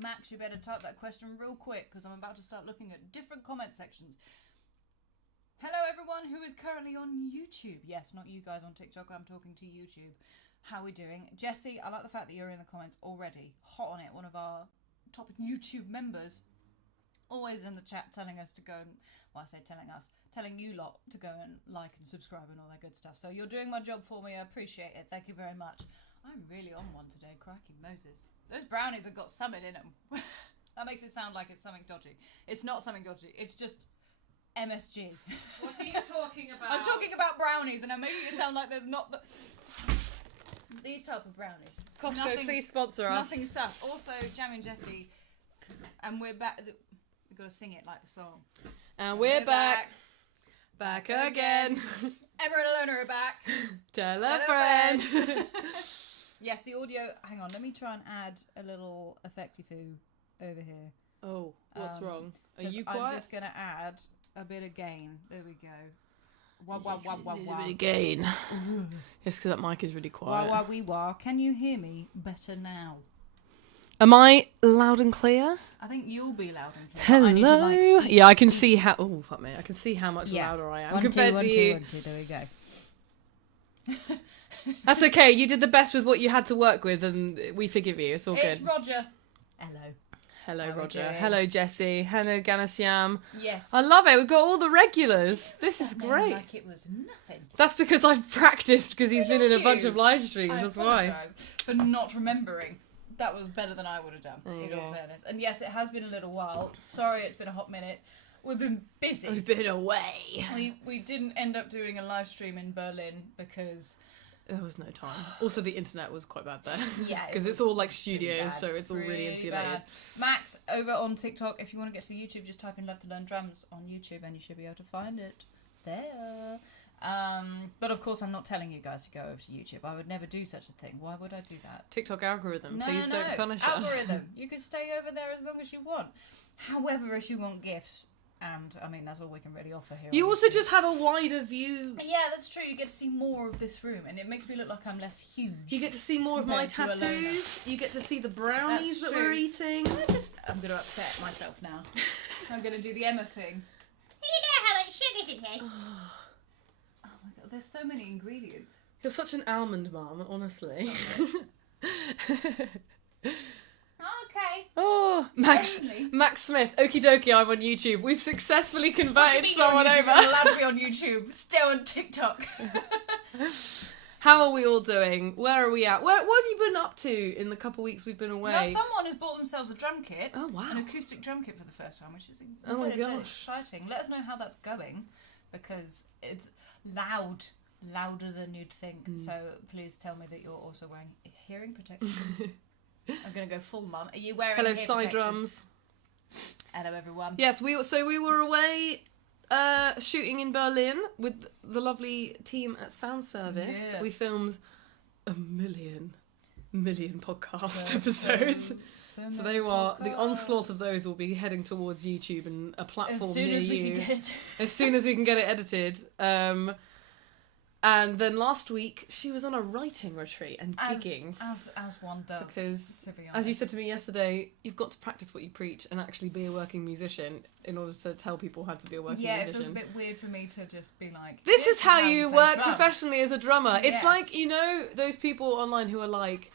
Max, you better type that question real quick because I'm about to start looking at different comment sections. Hello everyone who is currently on YouTube. Yes, not you guys on TikTok, I'm talking to YouTube. How are we doing? Jesse, I like the fact that you're in the comments already. Hot on it, one of our top YouTube members. Always in the chat telling us to go and, well, I say telling you lot to go and like and subscribe and all that good stuff. So you're doing my job for me, I appreciate it. Thank you very much. I'm really on one today, crikey Moses. Those brownies have got something in them. That makes it sound like it's something dodgy. It's not something dodgy, it's just MSG. What are you talking about? I'm talking about brownies and I'm making it sound like they're not the... These type of brownies. Costco, please sponsor us. Nothing sus. Also, Jamie and Jesse, and we're back. We've got to sing it like the song. And we're back. Back again. Emma and Ilona are back. Tell a friend. Yes, the audio. Hang on, let me try and add a little effecty-foo over here. Oh, what's wrong? Are you quiet? I'm just going to add a bit of gain. There we go. Wah, wah, wah, wah, wah. A bit of gain. Just because that mic is really quiet. Wah, wah, wee, wah. Can you hear me better now? Am I loud and clear? I think you'll be loud and clear. Hello. I need to, yeah, I can see how. Oh, fuck me. I can see how much louder I am one, compared two, to you. 1, 2, 1, 2. There we go. That's okay. You did the best with what you had to work with, and we forgive you. It's all It's good. Roger. Hello. Hello, How we Roger. doing? Hello, Jesse. Hello, Ganasiam. Yes. I love it. We've got all the regulars. This is great. Like it was nothing. That's because I've practiced because he's been in a bunch you. of live streams. That's why. apologise for not remembering. That was better than I would have done, There you in go. all fairness. And yes, it has been a little while. Sorry, it's been a hot minute. We've been busy. We've been away. We didn't end up doing a live stream in Berlin because... There was no time. Also, the internet was quite bad there. Yeah, it Because was it's all like really studios, bad. so it's all really insulated. bad. Max, over on TikTok, if you want to get to the YouTube, just type in Love to Learn Drums on YouTube and you should be able to find it there. But of course, I'm not telling you guys to go over to YouTube. I would never do such a thing. Why would I do that? TikTok algorithm, No, please don't punish us. Algorithm. You can stay over there as long as you want. However, if you want gifts, and I mean, that's all we can really offer here. You on also YouTube. just have a wider view. Yeah, that's true. You get to see more of this room, and it makes me look like I'm less huge. You get to see more of my Compared to Ilona. tattoos. You get to see the brownies That's that we're true. eating. I'm going to upset myself now. I'm going to do the Emma thing. You know how much sugar's in here? Oh my god, there's so many ingredients. You're such an almond mum, honestly. Okay. Oh, Max Smith, okie dokie, I'm on YouTube. We've successfully What do you converted mean someone on YouTube? over. You're allowed to be on YouTube. Still on TikTok. How are we all doing? Where are we at? What have you been up to in the couple weeks we've been away? Now, someone has bought themselves a drum kit. Oh, wow. An acoustic drum kit for the first time, which is Oh my very gosh. exciting. Let us know how that's going, because it's louder than you'd think. So please tell me that you're also wearing hearing protection. I'm going to go full mum. Are you wearing Hello, ear side protection? drums. Hello, everyone. Yes, we were away shooting in Berlin with the lovely team at Sound Service. Yes. We filmed a million podcast episodes. So they were the onslaught of those will be heading towards YouTube and a platform as soon near as we you can get it. as soon as we can get it edited. And then last week she was on a writing retreat and gigging. As one does. Because, to be honest. as you said to me yesterday, you've got to practice what you preach and actually be a working musician in order to tell people how to be a working musician. it feels a bit weird for me to just be like, This is how you play work drums." professionally as a drummer. It's Yes. like, you know, those people online who are like,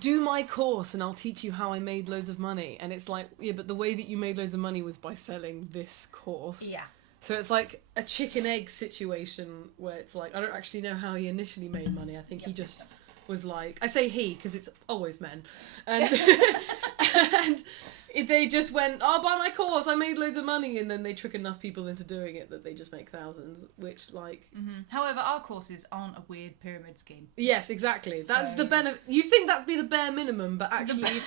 do my course and I'll teach you how I made loads of money. And it's like, yeah, but the way that you made loads of money was by selling this course. Yeah. So it's like a chicken egg situation where it's like, I don't actually know how he initially made money. I think he just was like, I say he because it's always men. And, and they just went, oh, buy my course, I made loads of money. And then they trick enough people into doing it that they just make thousands, which like... Mm-hmm. However, our courses aren't a weird pyramid scheme. Yes, exactly. That's So- the benefit. You think that'd be the bare minimum, but actually...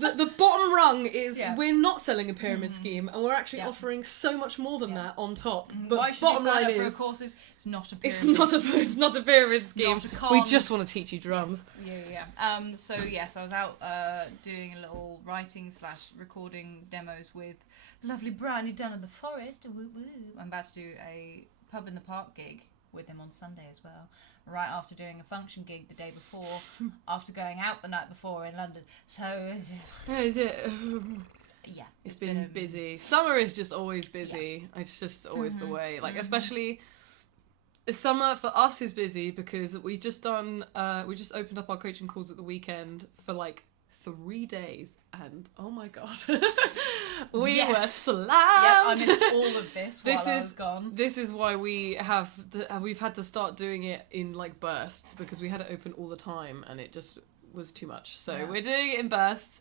The bottom rung is we're not selling a pyramid scheme and we're actually offering so much more than that on top. But Why should bottom you sign line up for a is courses? It's not a it's pyramid. it's not a pyramid scheme. Not a con. We just want to teach you drums. Yeah. So yes, I was out doing a little writing / recording demos with lovely Bryony down in the forest. Woo woo. I'm about to do a pub in the park gig with him on Sunday as well. Right after doing a function gig the day before, after going out the night before in London. So, yeah. It's been busy. Summer is just always busy. Yeah. It's just always the way. Like, especially... Summer for us is busy because we just opened up our coaching calls at the weekend for like 3 days, and oh my god, we were slammed. Yep, I missed all of this while I was gone. This is why we've had to start doing it in like bursts, because we had it open all the time and it just was too much. So we're doing it in bursts.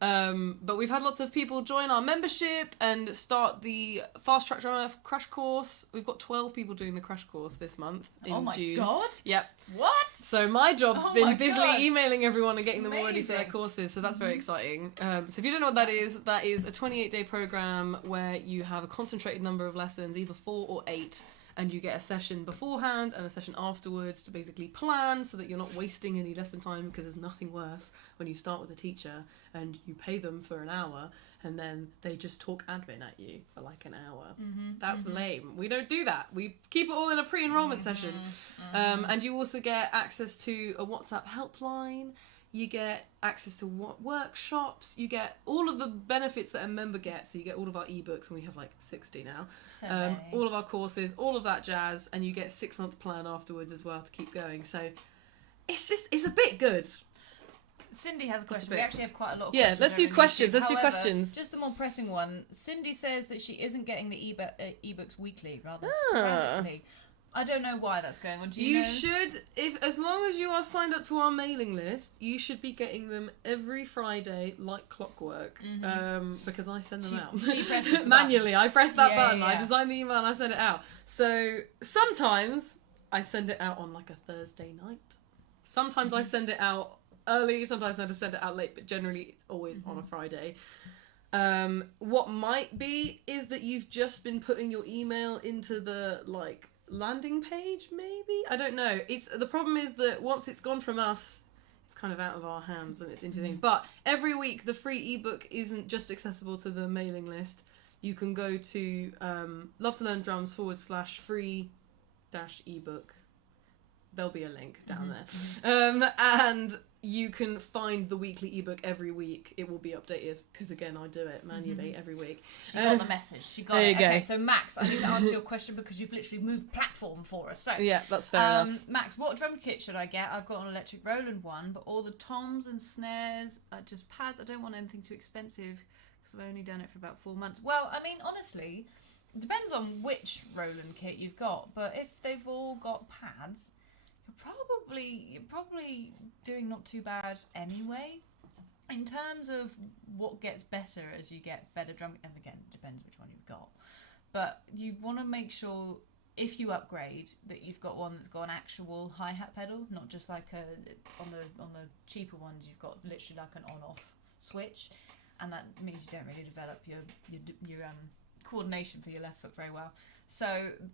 But we've had lots of people join our membership and start the Fast Track Drummer crash course. We've got 12 people doing the crash course this month in June. Oh my god! Yep. What? So my job's been busily emailing everyone and getting them all ready for their courses, so that's very exciting. So if you don't know what that is a 28-day program where you have a concentrated number of lessons, either 4 or 8, and you get a session beforehand and a session afterwards to basically plan so that you're not wasting any lesson time, because there's nothing worse when you start with a teacher and you pay them for an hour and then they just talk admin at you for like an hour. That's lame. We don't do that. We keep it all in a pre-enrollment session. And you also get access to a WhatsApp helpline. You get access to workshops. You get all of the benefits that a member gets. So you get all of our ebooks, and we have like 60 now. All of our courses, all of that jazz, and you get a 6-month plan afterwards as well to keep going. So it's a bit good. Cindy has a question. We actually have quite a lot of questions. Yeah, let's do questions. However, do questions. Just the more pressing one. Cindy says that she isn't getting the ebooks weekly, rather sporadically. I don't know why that's going on. Do you know? Should, as long as you are signed up to our mailing list, you should be getting them every Friday like clockwork. Because I send them out. She presses manually. I press that button. Yeah. I design the email and I send it out. So sometimes I send it out on like a Thursday night. Sometimes I send it out early. Sometimes I have to send it out late. But generally, it's always on a Friday. What might be is that you've just been putting your email into the like landing page, maybe? I don't know. The problem is that once it's gone from us, it's kind of out of our hands and it's into things. But every week the free ebook isn't just accessible to the mailing list. You can go to Love to Learn Drums /free-ebook. There'll be a link down there. And you can find the weekly ebook every week. It will be updated because, again, I do it manually every week. She got the message. She got there it. You go. Okay, so Max, I need to answer your question because you've literally moved platform for us. So yeah, that's fair enough. Max, what drum kit should I get? I've got an electric Roland one, but all the toms and snares are just pads. I don't want anything too expensive because I've only done it for about 4 months. Well, I mean, honestly, it depends on which Roland kit you've got, but if they've all got pads, you're probably doing not too bad anyway. In terms of what gets better as you get better drum, and again, it depends which one you've got. But you want to make sure if you upgrade that you've got one that's got an actual hi-hat pedal, not just like on the cheaper ones you've got literally like an on-off switch, and that means you don't really develop your coordination for your left foot very well. So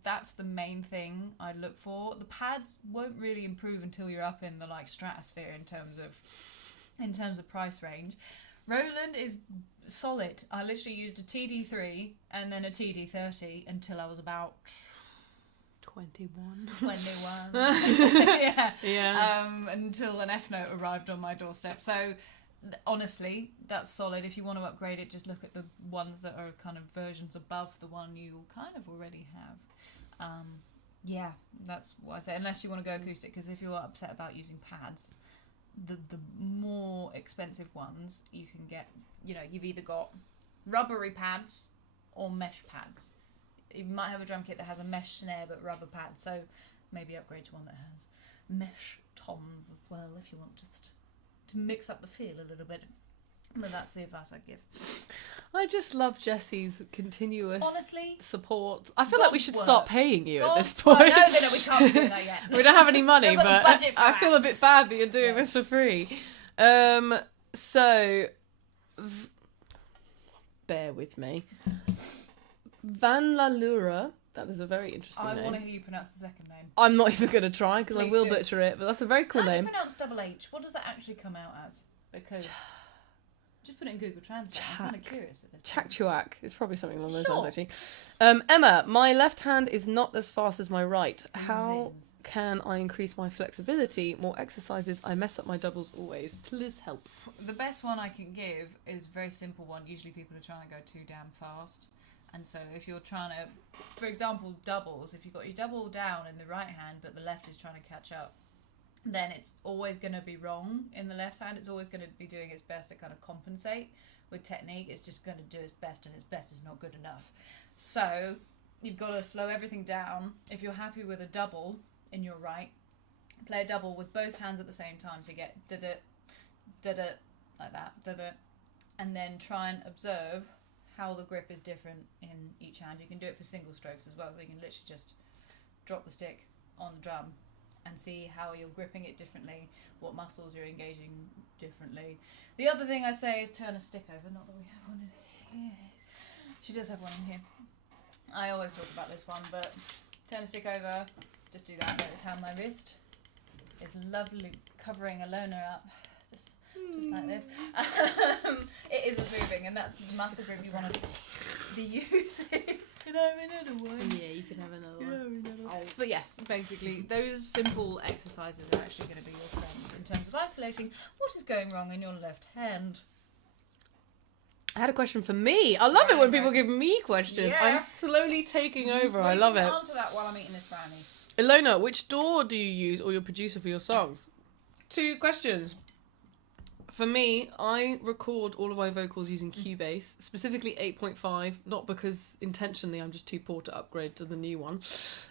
that's the main thing I look for. The pads won't really improve until you're up in the like stratosphere in terms of price range. Roland is solid. I literally used a TD3 and then a TD30 until I was about 21. Yeah. Until an F note arrived on my doorstep. So honestly, that's solid. If you want to upgrade it, just look at the ones that are kind of versions above the one you kind of already have. Yeah, that's what I say. Unless you want to go acoustic, because if you're upset about using pads, the more expensive ones you can get, you've either got rubbery pads or mesh pads. You might have a drum kit that has a mesh snare but rubber pads, so maybe upgrade to one that has mesh toms as well if you want just to mix up the feel a little bit. But that's the advice I give. I just love Jessie's continuous honestly support. I feel like we should start paying you at this point. point. No, we can't do that yet. We don't have any money, but I feel a bit bad that you're doing this for free. So bear with me. Van La Lura. That is a very interesting name. I want to hear you pronounce the second name. I'm not even going to try because I will do. butcher it, but that's a very cool How name. do you pronounce double H? What does that actually come out as? Because Just put it in Google Translate. I'm kind of curious at this. Chak-chuak. It's probably something along those lines, actually. Emma, my left hand is not as fast as my right. How can I increase my flexibility? More exercises. I mess up my doubles always. Please help. The best one I can give is a very simple one. Usually people are trying to go too damn fast. And so if you're trying to, for example, doubles, if you've got your double down in the right hand, but the left is trying to catch up, then it's always going to be wrong in the left hand. It's always going to be doing its best to kind of compensate with technique. It's just going to do its best, and its best is not good enough. So you've got to slow everything down. If you're happy with a double in your right, play a double with both hands at the same time. So you get da-da, da-da, like that, da-da, and then try and observe how the grip is different in each hand. You can do it for single strokes as well, so you can literally just drop the stick on the drum and see how you're gripping it differently, what muscles you're engaging differently. The other thing I say is turn a stick over, not that we have one in here. She does have one in here. I always talk about this one, but turn a stick over, just do that. Notice how my wrist is lovely, covering Ilona up, just like this. It is a moving, and that's the muscle grip you want to be using. Can I have another one? Yeah, you can have another one. But yes, basically, those simple exercises are actually going to be your friend in terms of isolating what is going wrong in your left hand. I had a question for me. I love it when people give me questions. Yeah. I'm slowly taking over. I love it. Answer that while I'm eating this brownie. Ilona, which DAW do you use or your producer for your songs? 2 questions. For me, I record all of my vocals using Cubase, specifically 8.5, not because intentionally I'm just too poor to upgrade to the new one.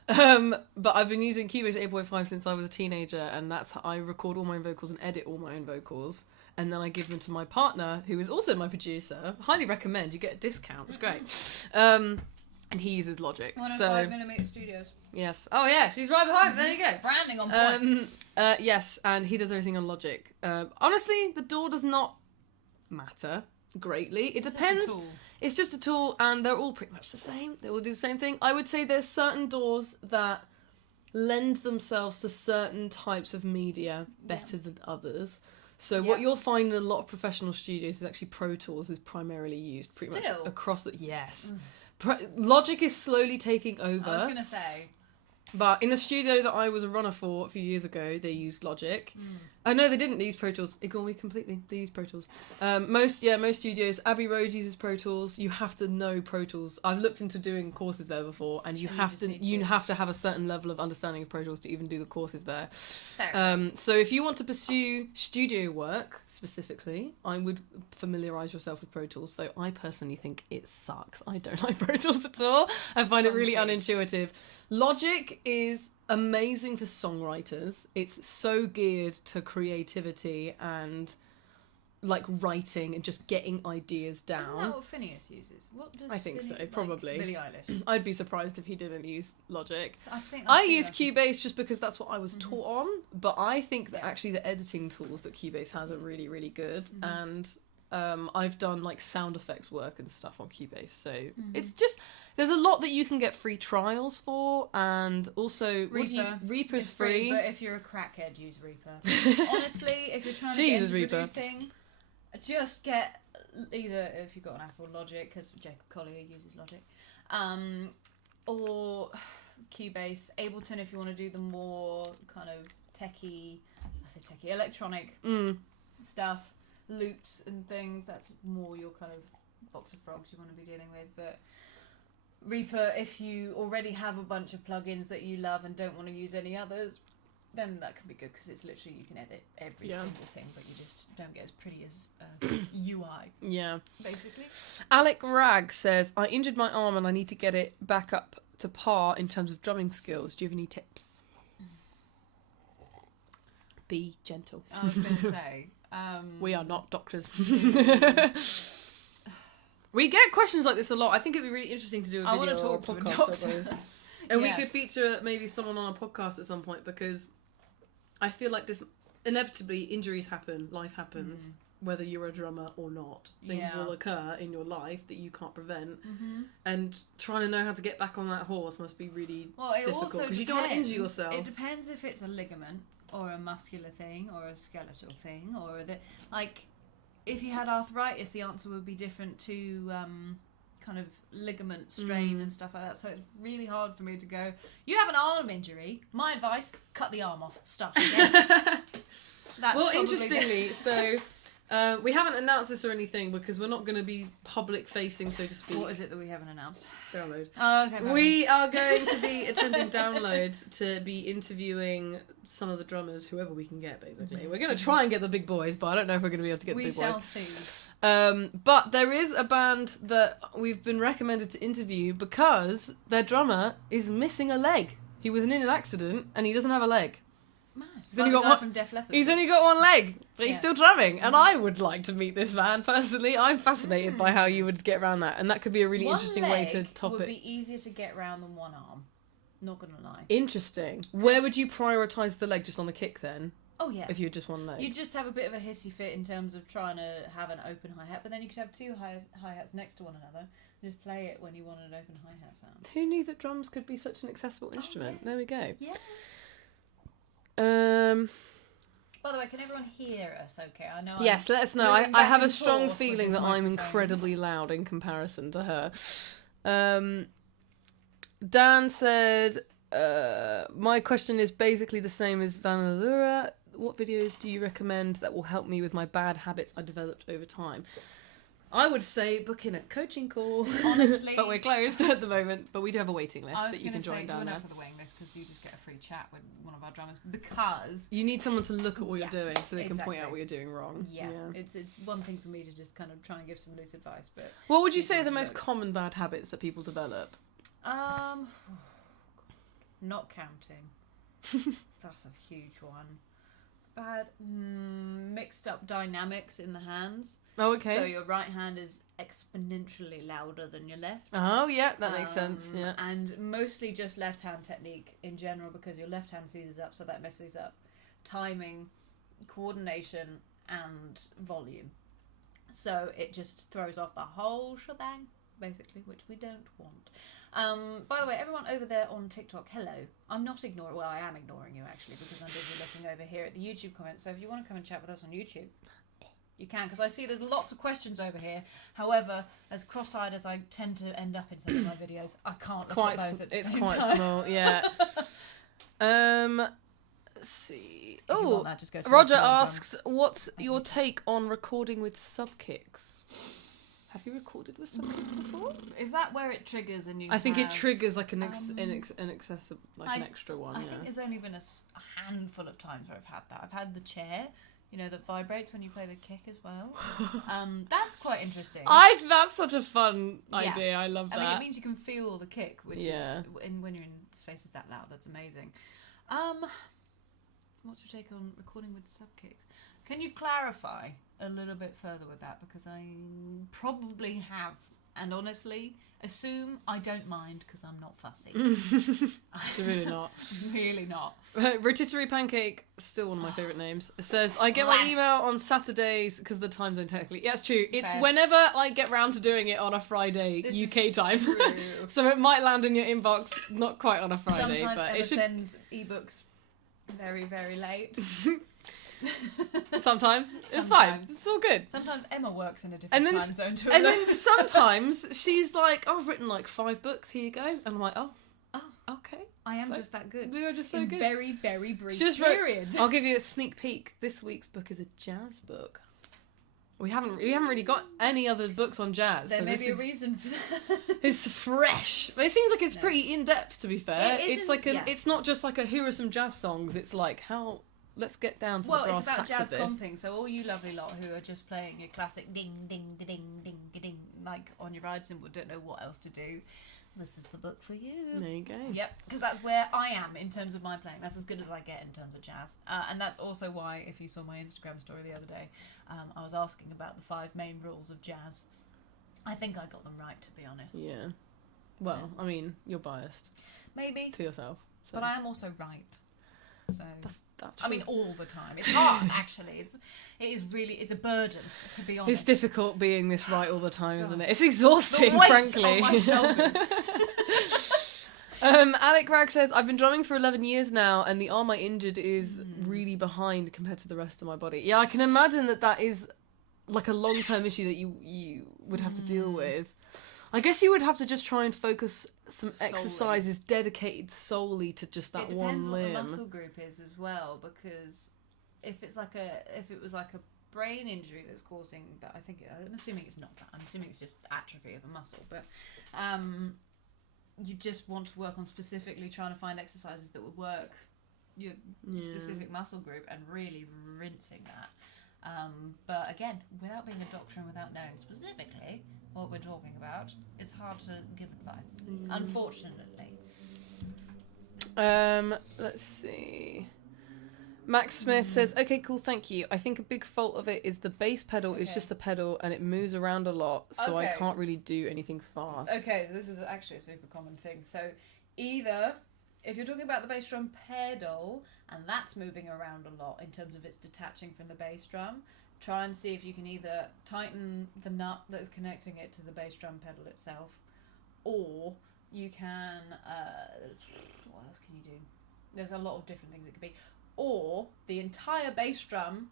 But I've been using Cubase 8.5 since I was a teenager, and that's how I record all my own vocals and edit all my own vocals. And then I give them to my partner, who is also my producer. Highly recommend, you get a discount, it's great. And he uses Logic. 105mm studios. Yes. Oh yes, he's right behind. There you go. Branding on point. Yes, and he does everything on Logic. Honestly, the DAW does not matter greatly. It depends. It's just a tool, and they're all pretty much the same. They all do the same thing. I would say there's certain DAWs that lend themselves to certain types of media better than others. So what you'll find in a lot of professional studios is actually Pro Tools is primarily used pretty much across the... Yes. Logic is slowly taking over. I was going to say... But in the studio that I was a runner for a few years ago, they used Logic. No, they didn't. They used Pro Tools. Ignore me completely. They used Pro Tools. Most studios. Abbey Road uses Pro Tools. You have to know Pro Tools. I've looked into doing courses there before, and you have to have a certain level of understanding of Pro Tools to even do the courses there. So if you want to pursue studio work specifically, I would familiarise yourself with Pro Tools. Though I personally think it sucks. I don't like Pro Tools at all. I find it really unintuitive. Logic is amazing for songwriters. It's so geared to creativity and like writing and just getting ideas down. Isn't that what Phineas uses? What does I think so, probably. Billie Eilish. I'd be surprised if he didn't use Logic. So I use Cubase just because that's what I was taught on, but I think that actually the editing tools that Cubase has are really, really good, and I've done like sound effects work and stuff on Cubase, so it's just... There's a lot that you can get free trials for, and also Reaper's free. But if you're a crackhead, use Reaper. Honestly, if you're trying to get into producing, just get either, if you've got an Apple, Logic, because Jacob Collier uses Logic, or Cubase, Ableton if you want to do the more kind of electronic stuff, loops and things. That's more your kind of box of frogs you want to be dealing with, but... Reaper, if you already have a bunch of plugins that you love and don't want to use any others, then that can be good because it's literally you can edit every single thing, but you just don't get as pretty as UI. Yeah. Basically. Alec Rag says, I injured my arm and I need to get it back up to par in terms of drumming skills. Do you have any tips? Be gentle. I was going to say... we are not doctors. We get questions like this a lot. I think it'd be really interesting to do a video or a podcast. And we could feature maybe someone on a podcast at some point, because I feel like this inevitably injuries happen, life happens, whether you're a drummer or not. Things will occur in your life that you can't prevent. And trying to know how to get back on that horse must be really difficult, because you don't want to injure yourself. It depends if it's a ligament or a muscular thing or a skeletal thing or if you had arthritis, the answer would be different to kind of ligament strain and stuff like that. So it's really hard for me to go, you have an arm injury. My advice, cut the arm off. Start again. Well, interestingly, so we haven't announced this or anything because we're not going to be public facing, so to speak. What is it that we haven't announced? Download. Oh, okay. We are going to be attending Download to be interviewing some of the drummers, whoever we can get, basically. We're going to try and get the big boys, but I don't know if we're going to be able to get the big boys. We shall see. But there is a band that we've been recommended to interview because their drummer is missing a leg. He was in an accident and he doesn't have a leg. Mad. He's only got one from Def Leppard. He's only got one leg, but he's still drumming. And I would like to meet this man personally. I'm fascinated by how you would get around that, and that could be a really interesting way to top it. Would be easier to get around than one arm. Not gonna lie. Interesting. Where would you prioritise the leg? Just on the kick then? Oh yeah. If you had just one leg, you just have a bit of a hissy fit in terms of trying to have an open hi hat, but then you could have two hi hats next to one another and just play it when you want an open hi hat sound. Who knew that drums could be such an accessible instrument? Yeah. There we go. Yeah. By the way, can everyone hear us okay? I know. Yes, let us know. I have a strong feeling that I'm incredibly loud in comparison to her. Dan said, my question is basically the same as Vanillura. What videos do you recommend that will help me with my bad habits I developed over time? I would say book in a coaching call. Honestly. But we're closed at the moment. But we do have a waiting list that you can join down there. I was going to say, join up for the waiting list because you just get a free chat with one of our drummers because... You need someone to look at what you're doing so they can point out what you're doing wrong. Yeah. It's one thing for me to just kind of try and give some loose advice. But what would you say are the most common bad habits that people develop? Not counting. That's a huge one. Bad mixed up dynamics in the hands. Oh, okay. So your right hand is exponentially louder than your left. Oh, yeah, that makes sense. Yeah. And mostly just left hand technique in general because your left hand seizes up, so that messes up timing, coordination, and volume. So it just throws off the whole shebang, basically, which we don't want. By the way, everyone over there on TikTok, hello. I'm not ignoring... Well, I am ignoring you, actually, because I'm busy looking over here at the YouTube comments. So if you want to come and chat with us on YouTube, you can, because I see there's lots of questions over here. However, as cross-eyed as I tend to end up in some of my videos, I can't look at both at the same time. It's quite small, yeah. Let's see. Oh, Roger asks, what's your take on recording with sub-kicks? Have you recorded with sub-kicks before? Is that where it triggers and you I think it triggers like an excessive, like an extra one. I think there's only been a handful of times where I've had that. I've had the chair, that vibrates when you play the kick as well. That's quite interesting. That's such a fun idea. I love that. I mean, it means you can feel the kick, which is when you're in spaces that loud. That's amazing. What's your take on recording with sub-kicks? Can you clarify a little bit further with that? Because I probably have, and honestly, assume I don't mind because I'm not fussy. She's really not. Really not. Rotisserie Pancake, still one of my favourite names, says, I get my email on Saturdays because the time zone technically. Yeah, it's true. It's whenever I get round to doing it on a Friday UK time. So it might land in your inbox, not quite on a Friday. Sometimes but Emma it should... sends ebooks very, very late. Sometimes it's fine. It's all good. Sometimes Emma works in a different time zone to and then sometimes she's like, I've written like 5 books, here you go. And I'm like, oh, okay. I am just that good. We are just so good. Very, very brief periods. I'll give you a sneak peek. This week's book is a jazz book. We haven't really got any other books on jazz. There may be a reason for that. It's fresh. But it seems like it's pretty in-depth, to be fair. It's like it's not just like here are some jazz songs. It's like how... Let's get down to the brass tacks of this. Well, it's about jazz comping, so all you lovely lot who are just playing your classic ding, ding, ding, ding, ding, like on your ride cymbal, don't know what else to do. This is the book for you. There you go. Yep, because that's where I am in terms of my playing. That's as good as I get in terms of jazz. And that's also why, if you saw my Instagram story the other day, I was asking about the 5 main rules of jazz. I think I got them right, to be honest. Yeah. Well, I mean, you're biased. Maybe. To yourself. So. But I am also right. So that's I mean, all the time. It's hard, actually. It's a burden, to be honest. It's difficult being this right all the time, isn't it? It's exhausting, frankly. On my shoulders. Alec Rag says, I've been drumming for 11 years now, and the arm I injured is really behind compared to the rest of my body. Yeah, I can imagine that is like a long-term issue that you would have to deal with. I guess you would have to just try and focus some exercises dedicated solely to just that one limb. It depends what the muscle group is as well, because if it was like a brain injury that's causing that, I'm assuming it's not that. I'm assuming it's just atrophy of a muscle, but you just want to work on specifically trying to find exercises that would work your specific muscle group and really rinsing that. But again, without being a doctor and without knowing specifically what we're talking about, it's hard to give advice, unfortunately. Let's see. Max Smith says, okay, cool, thank you. I think a big fault of it is the bass pedal is just a pedal and it moves around a lot, so I can't really do anything fast. Okay, this is actually a super common thing. So either, if you're talking about the bass drum pedal and that's moving around a lot in terms of it's detaching from the bass drum, try and see if you can either tighten the nut that is connecting it to the bass drum pedal itself, or you can, what else can you do? There's a lot of different things it could be. Or the entire bass drum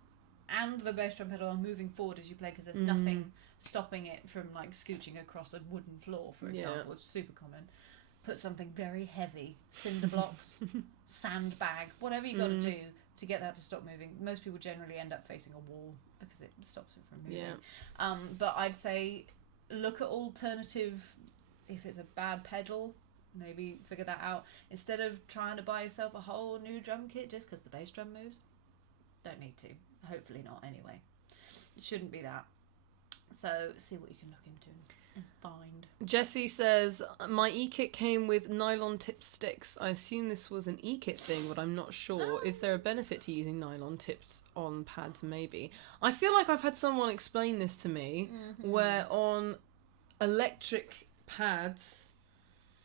and the bass drum pedal are moving forward as you play, because there's nothing stopping it from like scooching across a wooden floor, for example. It's super common. Put something very heavy, cinder blocks, sandbag, whatever you got to do to get that to stop moving. Most people generally end up facing a wall because it stops it from moving. But I'd say look at alternative. If it's a bad pedal, maybe figure that out instead of trying to buy yourself a whole new drum kit just because the bass drum moves. Don't need to. Hopefully not anyway. It shouldn't be that. So see what you can look into and find. Jesse says, my e-kit came with nylon tip sticks. I assume this was an e-kit thing, but I'm not sure. Is there a benefit to using nylon tips on pads? Maybe. I feel like I've had someone explain this to me, where on electric pads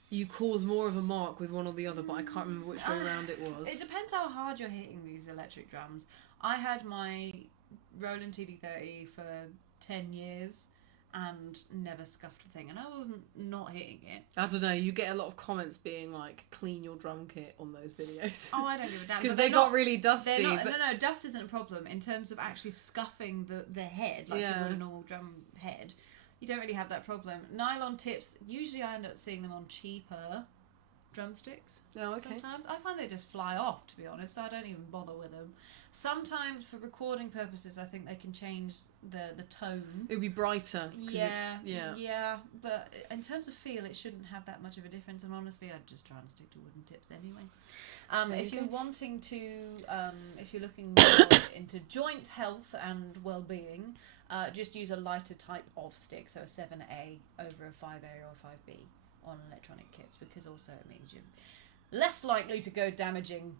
you cause more of a mark with one or the other, but I can't remember which way around it was. It depends how hard you're hitting these electric drums. I had my Roland TD30 for 10 years and never scuffed a thing, and I wasn't not hitting it. I don't know, you get a lot of comments being like, clean your drum kit on those videos. Oh, I don't give a damn. Because they got really dusty. No, dust isn't a problem in terms of actually scuffing the head, like you would a normal drum head. You don't really have that problem. Nylon tips, usually I end up seeing them on cheaper drumsticks. Oh, okay. Sometimes. I find they just fly off, to be honest, so I don't even bother with them. Sometimes, for recording purposes, I think they can change the tone. It would be brighter. Yeah, but in terms of feel, it shouldn't have that much of a difference, and honestly, I'd just try and stick to wooden tips anyway. If you're wanting to, if you're looking more into joint health and well-being, just use a lighter type of stick, so a 7A over a 5A or a 5B on electronic kits, because also it means you're less likely to go damaging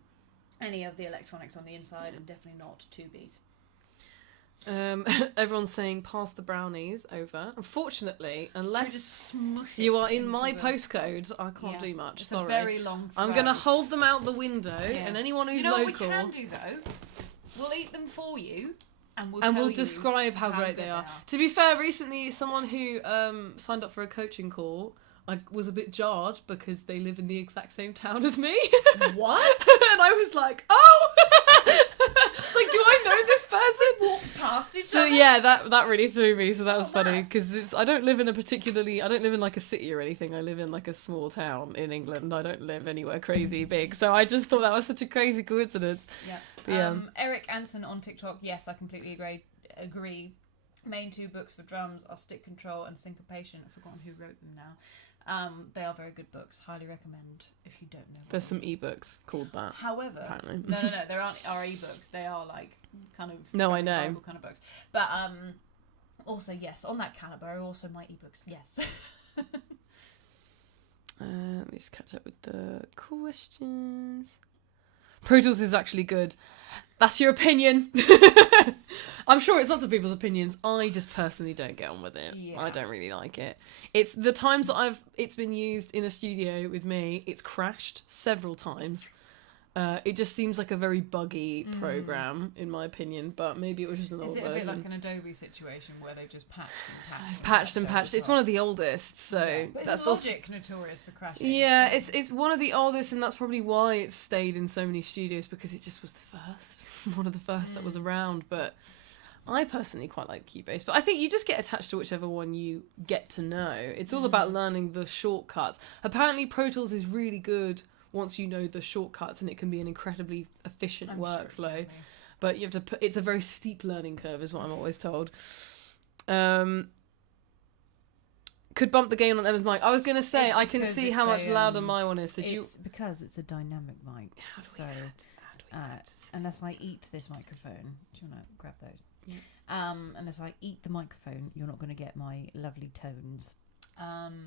any of the electronics on the inside, and definitely not 2Bs. Everyone's saying pass the brownies over. Unfortunately, unless just smush you are in my postcode, I can't do much. It's sorry. A very long throw. I'm going to hold them out the window, and anyone who's local... what we can do, though? We'll eat them for you, and we'll describe how great they are. To be fair, recently, someone who signed up for a coaching call, I was a bit jarred because they live in the exact same town as me. What? And I was like, oh! It's like, do I know this person? Walk past each other? So yeah, that really threw me. So that was funny, because I don't live in like a city or anything. I live in like a small town in England. I don't live anywhere crazy big. So I just thought that was such a crazy coincidence. Yeah. Eric Anson on TikTok. Yes, I completely agree. Main two books for drums are Stick Control and Syncopation. I've forgotten who wrote them now. They are very good books. Highly recommend if you don't know. There's some ebooks called that. However, apparently. no, there aren't ebooks. They are like kind of I know kind of books. But also yes, on that caliber, also my ebooks. Yes. Let me just catch up with the questions. Pro Tools is actually good. That's your opinion. I'm sure it's lots of people's opinions. I just personally don't get on with it. Yeah. I don't really like it. It's the times that it's been used in a studio with me, it's crashed several times. It just seems like a very buggy program, in my opinion, but maybe it was just an old version. Is it a bit like an Adobe situation where they just patched and patched? It's one of the oldest, so... Yeah. But that's Logic notorious for crashing? Yeah, it's one of the oldest, and that's probably why it's stayed in so many studios, because it just was one of the first that was around, but... I personally quite like Cubase, but I think you just get attached to whichever one you get to know. It's all about learning the shortcuts. Apparently Pro Tools is really good once you know the shortcuts, and it can be an incredibly efficient workflow. But you have to it's a very steep learning curve is what I'm always told. Could bump the gain on Evan's mic. I was going to say, I can see how much louder my one is. So because it's a dynamic mic. How do we add? Unless I eat this microphone. Do you want to grab those? Yeah. Unless I eat the microphone, you're not going to get my lovely tones.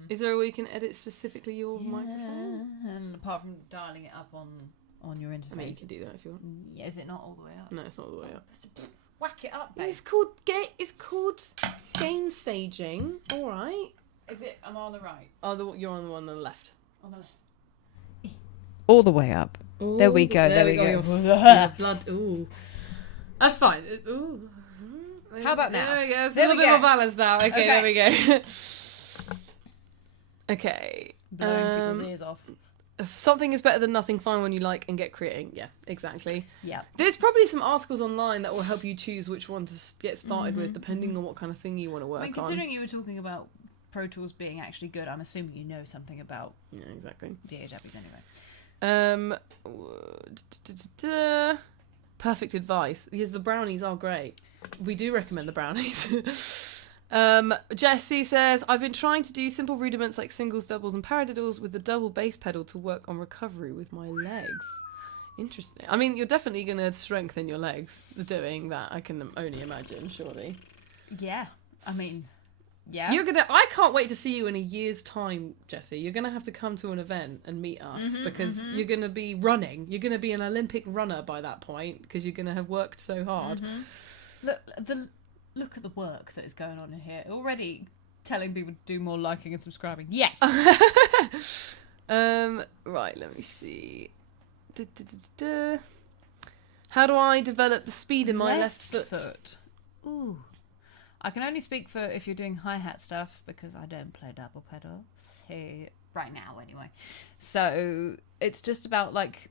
Is there a way you can edit specifically your microphone? And apart from dialing it up on your interface. I mean, you can do that if you want. Yeah, is it not all the way up? No, it's not all the way up. Whack it up, babe. It's called gain staging. All right. Is it? Am I on the right? Oh, you're on the one on the left. On the left. All the way up. Ooh, there we go. There we go. Yeah, blood. Ooh, that's fine. Ooh. How about now? There we go. It's a little bit more balanced now. Okay, there we go. Okay. Blowing people's ears off. If something is better than nothing, find one you like and get creating. Yeah, exactly. Yeah. There's probably some articles online that will help you choose which one to get started with, depending on what kind of thing you want to work on. Considering you were talking about Pro Tools being actually good, I'm assuming you know something about exactly DAWs anyway. Perfect advice. Yes, the brownies are great. We do recommend the brownies. Jessie says, I've been trying to do simple rudiments like singles, doubles and paradiddles with the double bass pedal to work on recovery with my legs. Interesting. I mean, you're definitely going to strengthen your legs doing that, I can only imagine, surely. Yeah. I mean, yeah. I can't wait to see you in a year's time, Jessie. You're going to have to come to an event and meet us because you're going to be running. You're going to be an Olympic runner by that point because you're going to have worked so hard. Look at the work that is going on in here. Already telling people to do more liking and subscribing. Yes. Right, let me see. How do I develop the speed in my left foot? Ooh. I can only speak for if you're doing hi-hat stuff because I don't play double pedal. So, right now, anyway. So it's just about like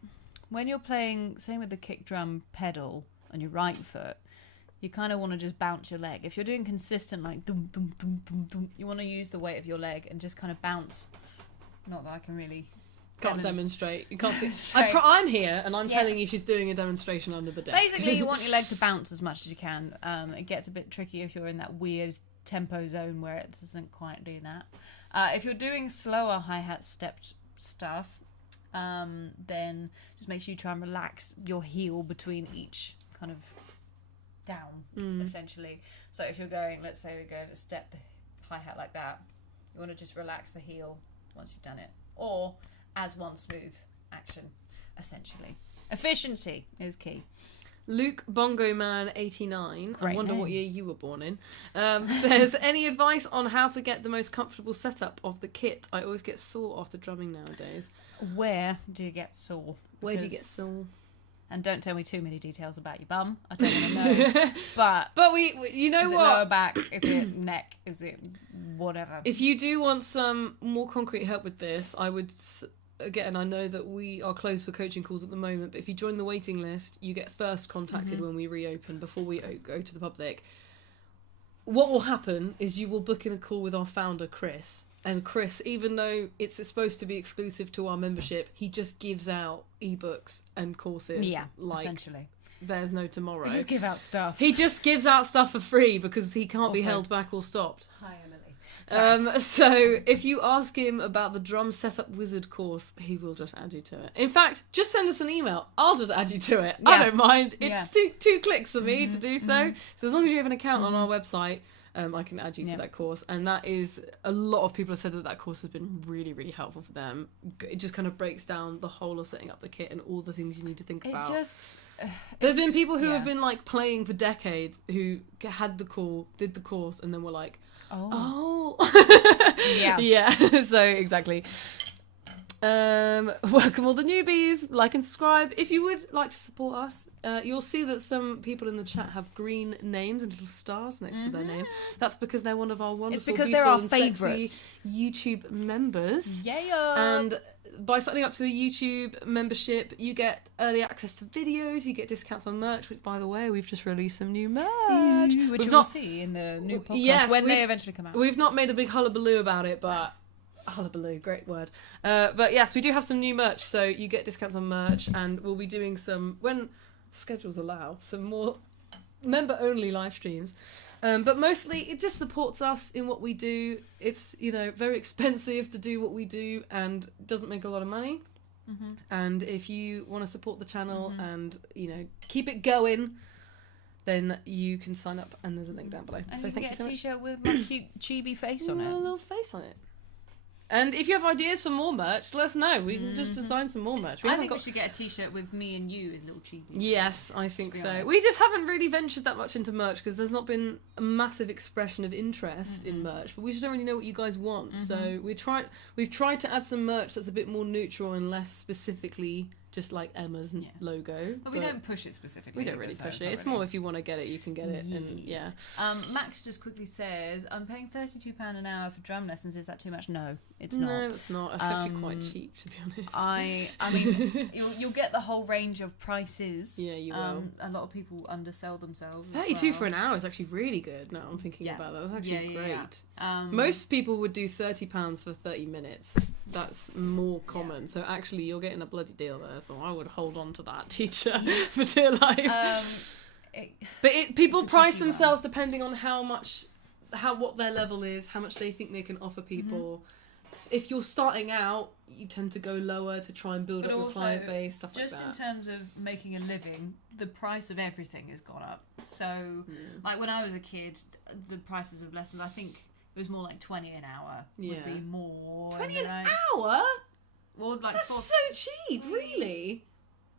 when you're playing, same with the kick drum pedal on your right foot, you kind of want to just bounce your leg. If you're doing consistent like dum dum dum dum dum, you want to use the weight of your leg and just kind of bounce. Not that I can really. Can't demonstrate. You can't see. I'm here and I'm telling you she's doing a demonstration under the desk. Basically, you want your leg to bounce as much as you can. It gets a bit tricky if you're in that weird tempo zone where it doesn't quite do that. If you're doing slower hi-hat stepped stuff, then just make sure you try and relax your heel between each kind of down, essentially. So if you're going, let's say we're going to step the hi-hat like that, you want to just relax the heel once you've done it. Or as one smooth action, essentially. Efficiency is key. Luke Bongo Man 89, Great I wonder name. what year you were born in, says, any advice on how to get the most comfortable setup of the kit? I always get sore after drumming nowadays. Where do you get sore? Where do you get sore? And don't tell me too many details about your bum. I don't want to know. But we you know is what? Is it lower back? Is it neck? Is it whatever? If you do want some more concrete help with this, I would... Again, I know that we are closed for coaching calls at the moment, but if you join the waiting list, you get first contacted when we reopen before we go to the public. What will happen is you will book in a call with our founder, Chris. And Chris, even though it's supposed to be exclusive to our membership, he just gives out ebooks and courses. Yeah, essentially. There's no tomorrow. We just give out stuff. He just gives out stuff for free because he can't be held back or stopped. Hi, Emily. So if you ask him about the drum setup wizard course, he will just add you to it. In fact, just send us an email. I'll just add you to it. Yeah. I don't mind. It's two clicks for me to do so. So as long as you have an account on our website, I can add you to that course. And that is, a lot of people have said that course has been really, really helpful for them. It just kind of breaks down the whole of setting up the kit and all the things you need to think about. There's been people who have been like playing for decades who had the call, did the course, and then were like, oh. Yeah. So exactly. Welcome all the newbies. Like and subscribe. If you would like to support us, you'll see that some people in the chat have green names and little stars next to their name. That's because they're one of our wonderful, It's because beautiful, they're our and sexy favourites. YouTube members. Yeah. And by signing up to a YouTube membership, you get early access to videos, you get discounts on merch, which, by the way, we've just released some new merch. Which We've you'll see in the new podcast Yes, when they eventually come out. We've not made a big hullabaloo about it, but... Hullabaloo, great word. But yes, we do have some new merch, so you get discounts on merch, and we'll be doing some, when schedules allow, some more member-only live streams. But mostly, it just supports us in what we do. It's, very expensive to do what we do and doesn't make a lot of money. Mm-hmm. And if you want to support the channel and, keep it going, then you can sign up, and there's a link down below. And so you can thank get you so a much. t-shirt with my cute chibi face on A it. little face on it. And if you have ideas for more merch, let us know. We can just design some more merch. I think we should get a t-shirt with me and you in little chibi. Yes, I think so. honest. We just haven't really ventured that much into merch because there's not been a massive expression of interest in merch. But we just don't really know what you guys want. So we've tried to add some merch that's a bit more neutral and less specifically just like Emma's logo. But we don't push it specifically. We don't really push it. It's more if you want to get it, you can get it. And yeah. Max just quickly says, I'm paying £32 an hour for drum lessons. Is that too much? No, it's not. No, it's not. It's actually quite cheap, to be honest. I mean, you'll get the whole range of prices. Yeah, you will. A lot of people undersell themselves. 32 for an hour is actually really good. No, I'm thinking about that. That's actually great. Most people would do £30 for 30 minutes. That's more common. So actually, you're getting a bloody deal there. So I would hold on to that, teacher, for dear life. People price themselves depending on what their level is, how much they think they can offer people. If you're starting out, you tend to go lower to try and build up your client base, stuff like that. Just in terms of making a living, the price of everything has gone up. So, like when I was a kid, the prices of lessons, I think it was more like 20 an hour would be more. 20 an hour? Or like That's so cheap, really?